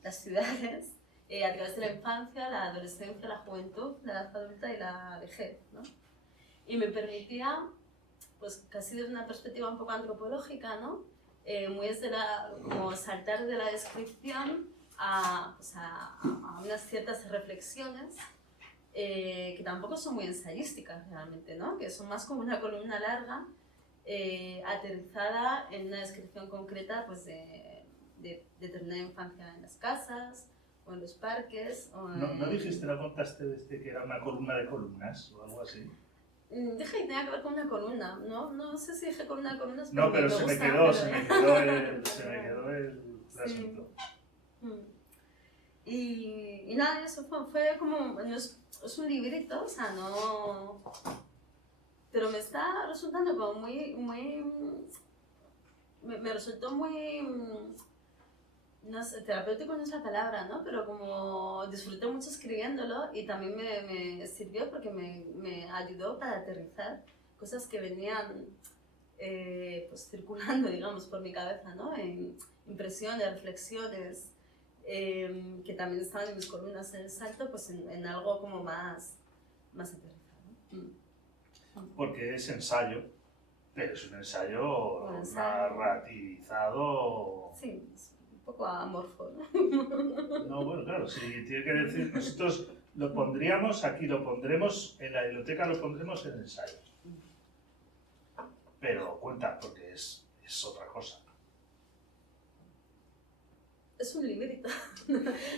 las ciudades a través de la infancia, la adolescencia, la juventud, la edad adulta y la vejez, ¿no? Y me permitía, pues casi desde una perspectiva un poco antropológica, ¿no? Muy desde como saltar de la descripción a unas ciertas reflexiones que tampoco son muy ensayísticas realmente, ¿no? Que son más como una columna larga aterrizada en una descripción concreta pues, de determinada infancia en las casas o en los parques. O en... ¿No dijiste, no contaste desde que era una columna de columnas o algo así? Dije que tenía que ver con una columna, no sé si dije con una columna. No, pero se me quedó el asunto. Y nada, eso fue como, es un librito, o sea, no... Pero me está resultando como me resultó muy, no sé, terapéutico no es la palabra, ¿no? Pero como disfruté mucho escribiéndolo y también me sirvió porque me ayudó para aterrizar cosas que venían pues circulando, digamos, por mi cabeza, ¿no? En impresiones, reflexiones, que también estaban en mis columnas en el Salto, pues en algo como más aterrizado. Porque es ensayo, pero es un ensayo narrativizado. Sí, es un poco amorfo, ¿no? No, bueno, claro, sí, tiene que decir, nosotros lo pondríamos aquí, lo pondremos en la biblioteca, lo pondremos en ensayo. Pero cuenta, porque es otra cosa. Es un librito.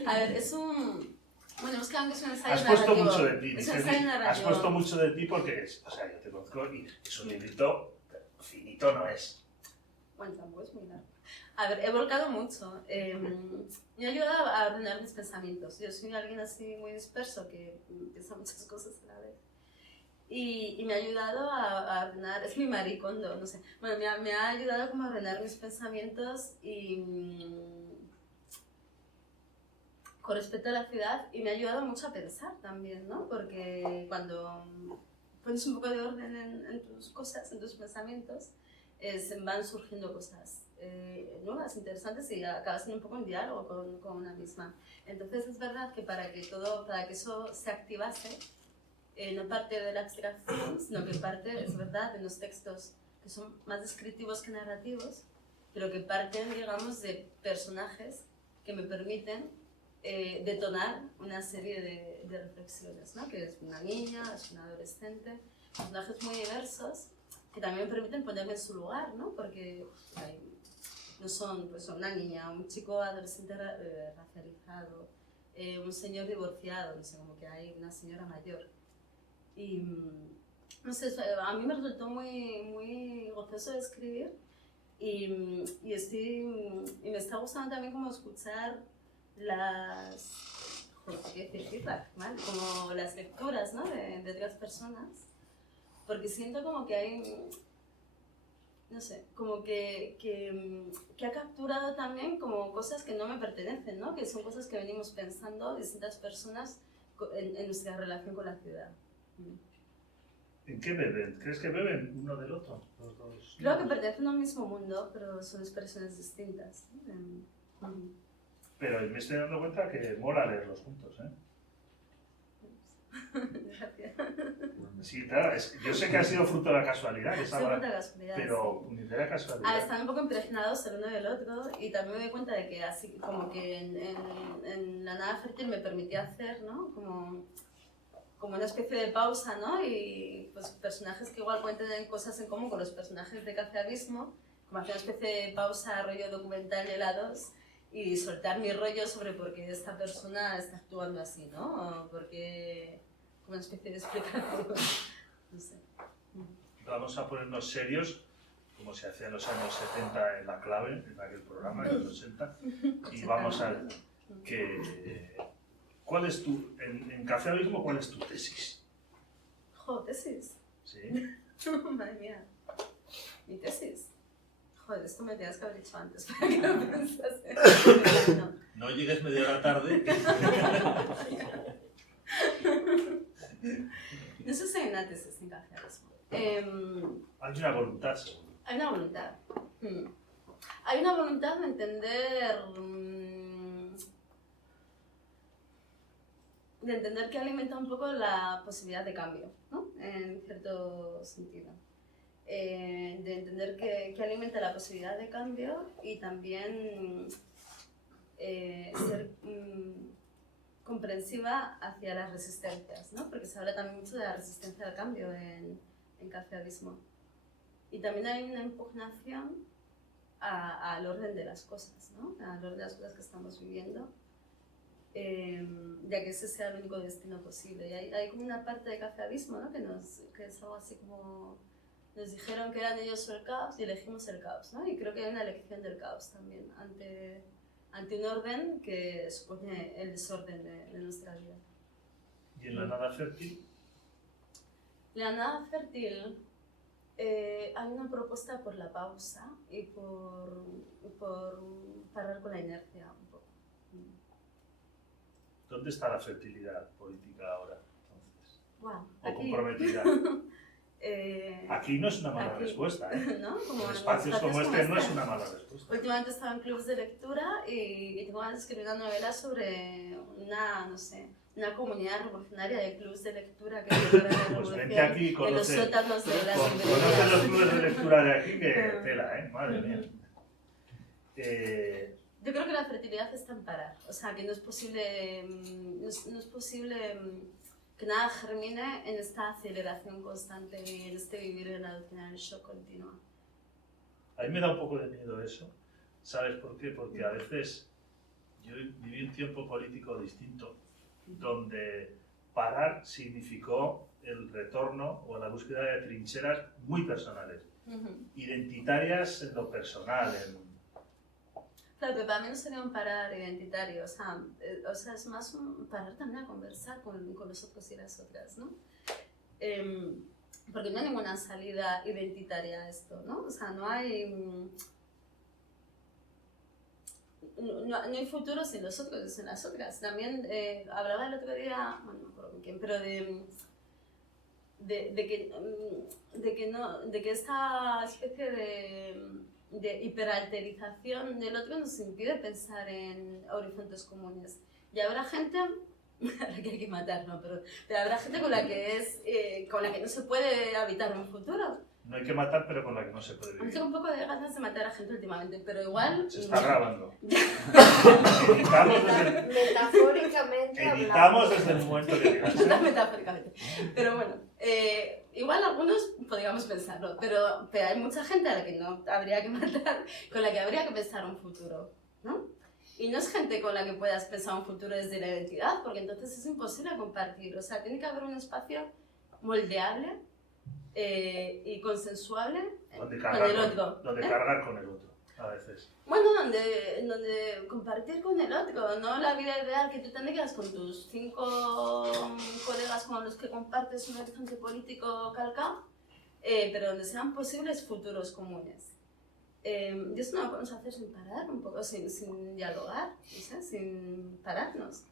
A ver, es un... Bueno, es que aunque es un ensayo Has narrativo. puesto mucho de ti, Es un ensayo narrativo. has puesto mucho de ti porque es, o sea, yo te conozco y es un librito finito, no es. Bueno, tampoco es muy largo. A ver, he volcado mucho. Me ha ayudado a ordenar mis pensamientos. Yo soy alguien así muy disperso que piensa muchas cosas a la vez. Y me ha ayudado a ordenar, es mi maricondo, no sé. Bueno, me ha ayudado como a ordenar mis pensamientos y con respecto a la ciudad, y me ha ayudado mucho a pensar también, ¿no? Porque cuando pones un poco de orden en tus cosas, en tus pensamientos, se van surgiendo cosas nuevas, interesantes y acabas en un poco en diálogo con una misma. Entonces es verdad que para que eso se activase, no parte de la abstracción, sino que parte, es verdad, de los textos que son más descriptivos que narrativos, pero que parten, digamos, de personajes que me permiten detonar una serie de reflexiones, ¿no? Que es una niña, es una adolescente, personajes muy diversos que también me permiten ponerme en su lugar, ¿no? Porque no son pues, una niña, un chico adolescente racializado, un señor divorciado, no sé, como que hay una señora mayor. Y no sé, a mí me resultó muy gozoso de escribir y me está gustando también como escuchar como las lecturas, ¿no? de otras personas, porque siento como que hay, no sé, como que que ha capturado también como cosas que no me pertenecen, ¿no? Que son cosas que venimos pensando distintas personas en nuestra relación con la ciudad. ¿En qué beben? ¿Crees que beben uno del otro? Los dos. Creo que pertenecen a un mismo mundo, pero son expresiones distintas. Pero me estoy dando cuenta que mola leerlos juntos, ¿eh? Gracias. Sí, claro, yo sé que ha sido fruto de la casualidad, que Sí, estaba- mucha casualidad, pero sí. ni de la casualidad. Están un poco impregnados el uno del otro y también me doy cuenta de que así como que en la nada fértil me permitía hacer, ¿no? Como una especie de pausa, ¿no? Y pues personajes que igual pueden tener cosas en común con los personajes de Café Abismo, como hacer una especie de pausa, rollo documental de helados y soltar mi rollo sobre por qué esta persona está actuando así, ¿no? O por qué, como una especie de explicación, no sé. Vamos a ponernos serios, como se hacía en los años 70 en La Clave, en aquel programa, en los 80, y vamos a que... ¿Cuál es en Café Abismo, cuál es tu tesis? Jo, tesis. ¿Sí? Madre mía. Mi tesis. Joder, esto me tenías que haber dicho antes para que lo pensase. No. No llegues media hora tarde. No sé si hay una tesis en Café Abismo. Hay una voluntad, seguro. Hay una voluntad. Hay una voluntad de entender que alimenta un poco la posibilidad de cambio, ¿no? En cierto sentido. De entender que alimenta la posibilidad de cambio y también ser comprensiva hacia las resistencias, ¿no? Porque se habla también mucho de la resistencia al cambio en Café Abismo. Y también hay una impugnación al orden de las cosas, ¿no? Al orden de las cosas que estamos viviendo, ya que ese sea el único destino posible. Y hay como una parte de Café Abismo, ¿no? Que es algo así como... Nos dijeron que eran ellos o el caos y elegimos el caos, ¿no? Y creo que hay una elección del caos también ante un orden que supone el desorden de nuestra vida. ¿Y en la nada fértil? La nada fértil, hay una propuesta por la pausa y por parar con la inercia un poco. ¿Dónde está la fertilidad política ahora, entonces? Wow, ¿O comprometida? Aquí no es una mala aquí, respuesta, ¿eh? ¿no? Como En en espacios como este no es una mala respuesta. Últimamente estaba en clubs de lectura y tengo ganas de escribir una novela sobre una comunidad revolucionaria de clubs de lectura que prepara la Pues revolución vente aquí y en los conoce, sótanos de las conoce los librerías. clubes de lectura de aquí, que tela, ¿eh? Madre mía. Yo creo que la fertilidad está en parar, o sea, que no es posible, no es posible que nada germine en esta aceleración constante y en este vivir en el shock continuo. A mí me da un poco de miedo eso. ¿Sabes por qué? Porque a veces yo viví un tiempo político distinto, donde parar significó el retorno o la búsqueda de trincheras muy personales, identitarias en lo personal. Claro, pero para mí no sería un parar identitario, o sea es más un parar también a conversar con los otros y las otras, ¿no? Porque no hay ninguna salida identitaria a esto, ¿no? O sea, no hay futuro sin los otros y sin las otras. También hablaba el otro día, bueno, no recuerdo con quién, pero de que esta especie de hiperalterización del otro nos impide pensar en horizontes comunes. Y habrá gente, a la que hay que matar, ¿no? Pero habrá gente con la que no se puede habitar un futuro. No hay que matar, pero con la que no se puede A mí vivir. tengo un poco de ganas de matar a gente últimamente, pero igual... Se está grabando. Metafóricamente Editamos desde el momento que digas. metafóricamente. Pero bueno, igual algunos podríamos pensarlo, pero hay mucha gente a la que no habría que matar, con la que habría que pensar un futuro, ¿no? Y no es gente con la que puedas pensar un futuro desde la identidad, porque entonces es imposible compartir. O sea, tiene que haber un espacio moldeable y consensuable con el otro. Donde cargar con el otro, a veces. Bueno, donde compartir con el otro, no la vida ideal que tú tendrías con tus 5 colegas con los que compartes un horizonte político calcado, pero donde sean posibles futuros comunes. y eso no lo podemos hacer sin parar, un poco sin dialogar, no sé, sin pararnos.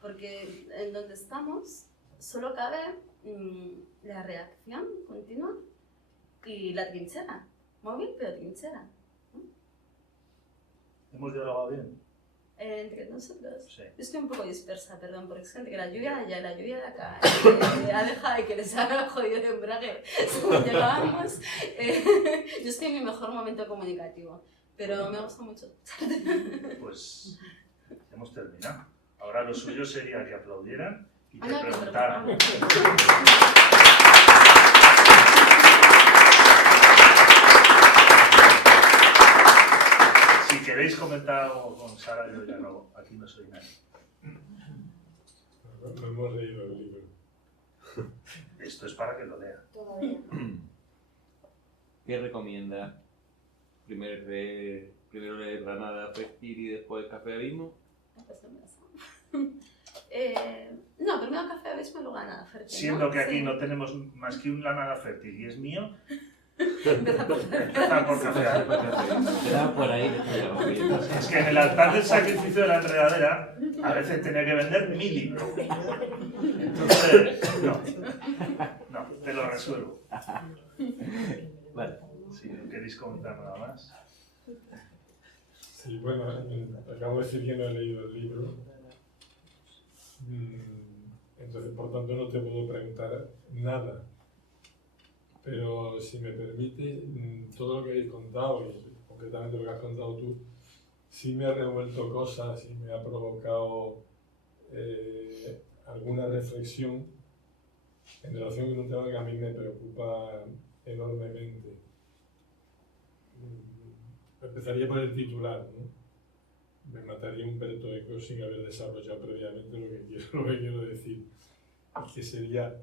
Porque en donde estamos solo cabe la reacción continua y la trinchera. Móvil, pero trinchera. ¿Hemos dialogado bien? Entre nosotros. Sí. Yo estoy un poco dispersa, perdón, porque es gente que la lluvia de allá, la lluvia de acá, ha dejado de que les haga jodido de embrague según llegábamos. Yo estoy en mi mejor momento comunicativo, pero me gusta mucho. Pues hemos terminado. Ahora lo suyo sería que aplaudieran y que Ah, no, que preguntaran. Si queréis comentar algo con Sara, yo ya no, aquí no soy nadie. No hemos leído el libro. Esto es para que lo lean. Todavía. ¿Qué recomienda? Primero leer Granada Fértil y después Café Abismo. No, primero Café Abismo y luego Granada Fértil. Siendo ¿no? que aquí Sí. no tenemos más que un Granada Fértil y es mío, Empezar por empezar por Café Abismo. Quedaba por ahí después de la recomiendas. Es que en el altar del sacrificio de la enredadera a veces tenía que vender 1000 libros. Entonces, no, te lo resuelvo. Vale. Si no queréis comentar nada más. Sí, bueno, acabo de decir que no he leído el libro. Entonces, por tanto, no te puedo preguntar nada. Pero si me permite, todo lo que habéis contado, y concretamente lo que has contado tú, sí me ha revuelto cosas, sí me ha provocado alguna reflexión en relación con un tema que a mí me preocupa enormemente. Empezaría por el titular, ¿no? Me mataría Humberto Eco sin haber desarrollado previamente lo que quiero decir, que sería...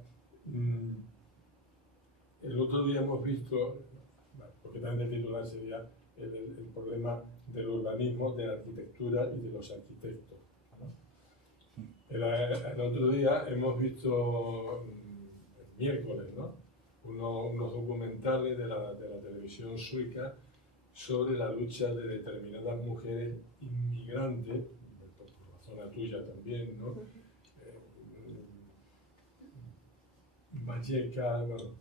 el otro día hemos visto, porque también el titular sería el problema del urbanismo, de la arquitectura y de los arquitectos, ¿no? El otro día hemos visto, el miércoles, ¿no? unos documentales de la televisión sueca sobre la lucha de determinadas mujeres inmigrantes, por la zona tuya también, ¿no? Vallecas, bueno,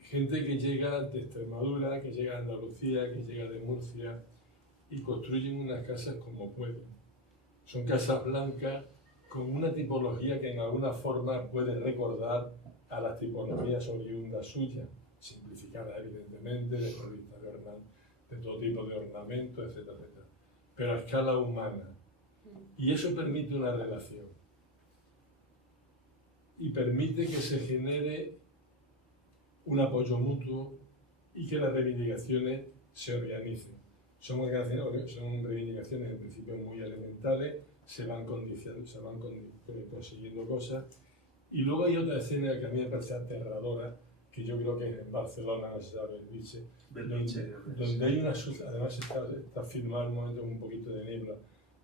gente que llega de Extremadura, que llega de Andalucía, que llega de Murcia y construyen unas casas como pueden. Son casas blancas con una tipología que en alguna forma puede recordar a las tipologías oriundas suyas, simplificadas evidentemente, de todo tipo de ornamentos, etcétera, etcétera, pero a escala humana. Y eso permite una relación. Y permite que se genere un apoyo mutuo y que las reivindicaciones se organicen. Son reivindicaciones en principio muy elementales, se van consiguiendo cosas. Y luego hay otra escena que a mí me parece aterradora, que yo creo que es en Barcelona, no sé si donde hay una además está filmado en un momento con un poquito de niebla,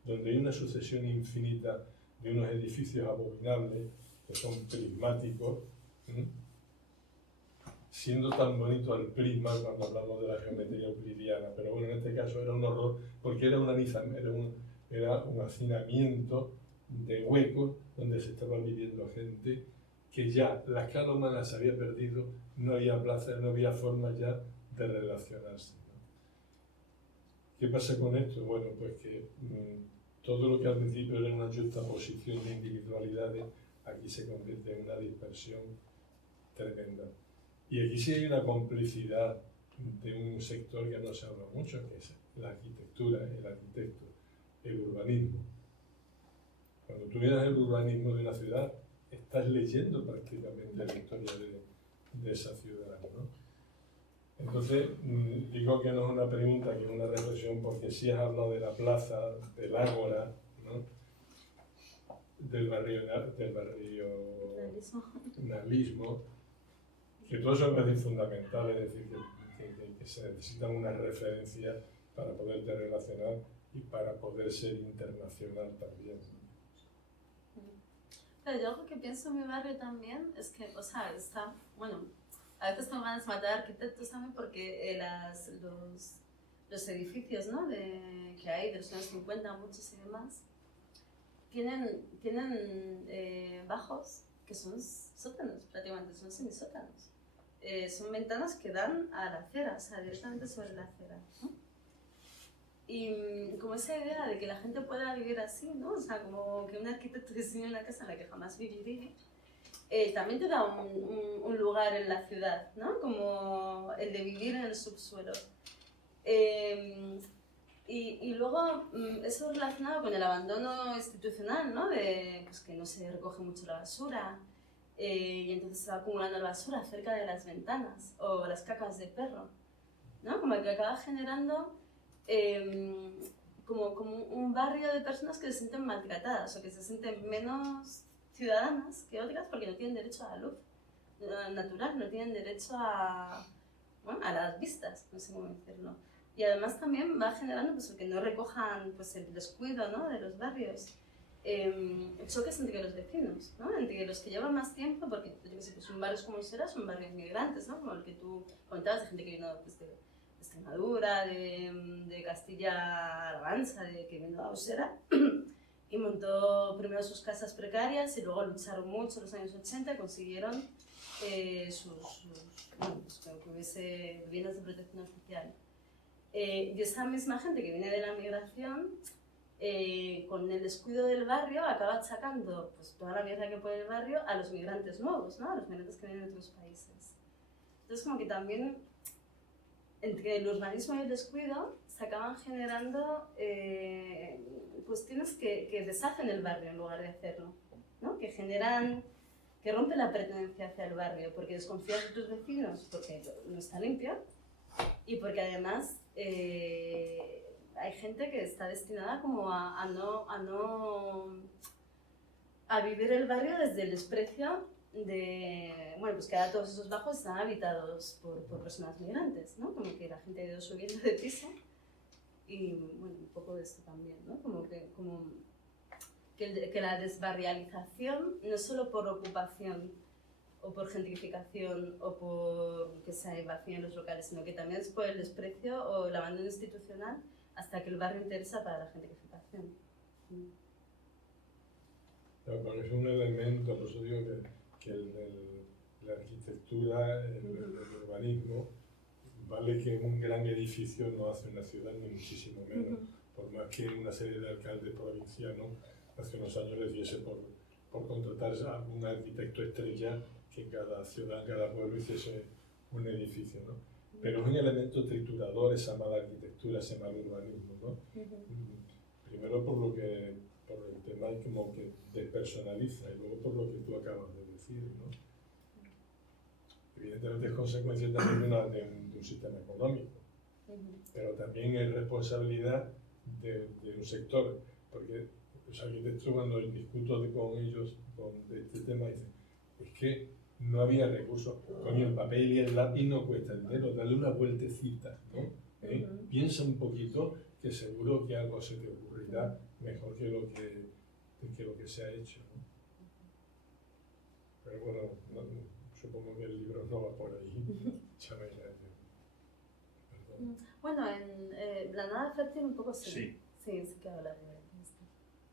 donde hay una sucesión infinita de unos edificios abominables que son prismáticos, siendo tan bonito el prisma cuando hablamos de la geometría euclidiana, pero bueno, en este caso era un horror porque era un hacinamiento de huecos donde se estaba viviendo gente que ya la escala humana se había perdido, no había plaza, no había forma ya de relacionarse, ¿no? ¿Qué pasa con esto? Bueno, pues que todo lo que al principio era una juxtaposición de individualidades, aquí se convierte en una dispersión tremenda. Y aquí sí hay una complicidad de un sector que no se habla mucho, que es la arquitectura, el arquitecto, el urbanismo. Cuando tú miras el urbanismo de una ciudad, estás leyendo prácticamente la historia de esa ciudad, ¿no? Entonces, digo que no es una pregunta, que es una reflexión, porque sí has hablado de la plaza, del ágora, ¿no? del barrio Nalismo, que todo eso me parece fundamental, es decir, que se necesitan unas referencias para poderte relacionar y para poder ser internacional también. Pero yo algo que pienso en mi barrio también es que, o sea, está, bueno, a veces tengo ganas de matar arquitectos también porque los edificios, ¿no? que hay de los años 50, muchos y demás, tienen bajos que son sótanos, prácticamente son semisótanos. Son ventanas que dan a la acera, o sea, directamente sobre la acera, ¿no? Y como esa idea de que la gente pueda vivir así, ¿no? O sea, como que un arquitecto diseñe una casa en la que jamás viviría, también te da un lugar en la ciudad, ¿no? Como el de vivir en el subsuelo. Y luego eso relacionado con el abandono institucional, ¿no? De pues, que no se recoge mucho la basura y entonces se va acumulando la basura cerca de las ventanas o las cacas de perro, ¿no? Como que acaba generando como un barrio de personas que se sienten maltratadas o que se sienten menos ciudadanas que otras porque no tienen derecho a la luz natural, no tienen derecho a las vistas, no sé cómo decirlo. Y además también va generando pues, el que no recojan pues, el descuido, ¿no? de los barrios, choques entre los vecinos, ¿no? Entre los que llevan más tiempo, porque yo qué sé, pues, un barrio como será, son barrios migrantes, ¿no? Como el que tú comentabas, de gente que vino pues, de Extremadura, de Castilla-La Mancha, que vino a Usera, y montó primero sus casas precarias y luego lucharon mucho en los años 80 y consiguieron pues, que hubiese viviendas de protección oficial. Y esa misma gente que viene de la migración, con el descuido del barrio, acaba achacando pues, toda la mierda que pone el barrio a los migrantes nuevos, ¿no? A los migrantes que vienen de otros países. Entonces, como que también, entre el urbanismo y el descuido, se acaban generando cuestiones que deshacen el barrio en lugar de hacerlo, ¿no? Que rompen la pertenencia hacia el barrio, porque desconfías de tus vecinos porque no está limpio y porque además hay gente que está destinada como a vivir el barrio desde el desprecio de, bueno, pues que ahora todos esos bajos están habitados por personas migrantes, ¿no? Como que la gente ha ido subiendo de piso y, bueno, un poco de esto también, ¿no? Como que la desbarrialización no es solo por ocupación o por gentrificación o por que se vacíen los locales, sino que también es por el desprecio o el abandono institucional hasta que el barrio interesa para la gentrificación. Pero es un elemento, por eso digo que la arquitectura, el urbanismo, vale que un gran edificio no hace una ciudad, ni muchísimo menos. Por más que una serie de alcaldes provincianos hace unos años les diese por contratar a algún arquitecto estrella que en cada ciudad, en cada pueblo hiciese un edificio, ¿no? Pero es un elemento triturador esa mala arquitectura, ese mal urbanismo, ¿no? Primero por el tema como que despersonaliza y luego por lo que tú acabas de decir, ¿no? Evidentemente es consecuencia también de un sistema económico, pero también es responsabilidad de un sector, porque los arquitectos cuando discuto con ellos de este tema dicen, es que no había recursos, coño, el papel y el lápiz no cuesta dinero, dale una vueltecita, ¿no? Piensa un poquito que seguro que algo se te ocurrirá mejor que lo que se ha hecho, ¿no? Pero bueno, supongo que el libro no va por ahí. Perdón. Bueno, en La Nada Fértil un poco sí. Sí. Sí que habla de esto.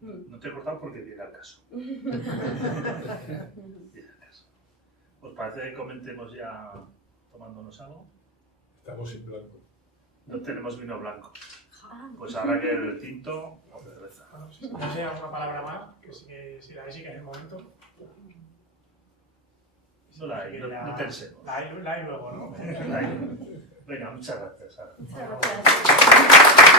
No te he cortado porque viene al caso. ¿Os parece que comentemos ya tomándonos algo? Estamos en blanco. No tenemos vino blanco. Pues ahora que el tinto o cerveza. Bueno, si no sé alguna palabra más, que sí que es el momento. No la hay, no pensemos. La hay luego, ¿no? La hay. Venga, muchas gracias. Sara. Muchas gracias.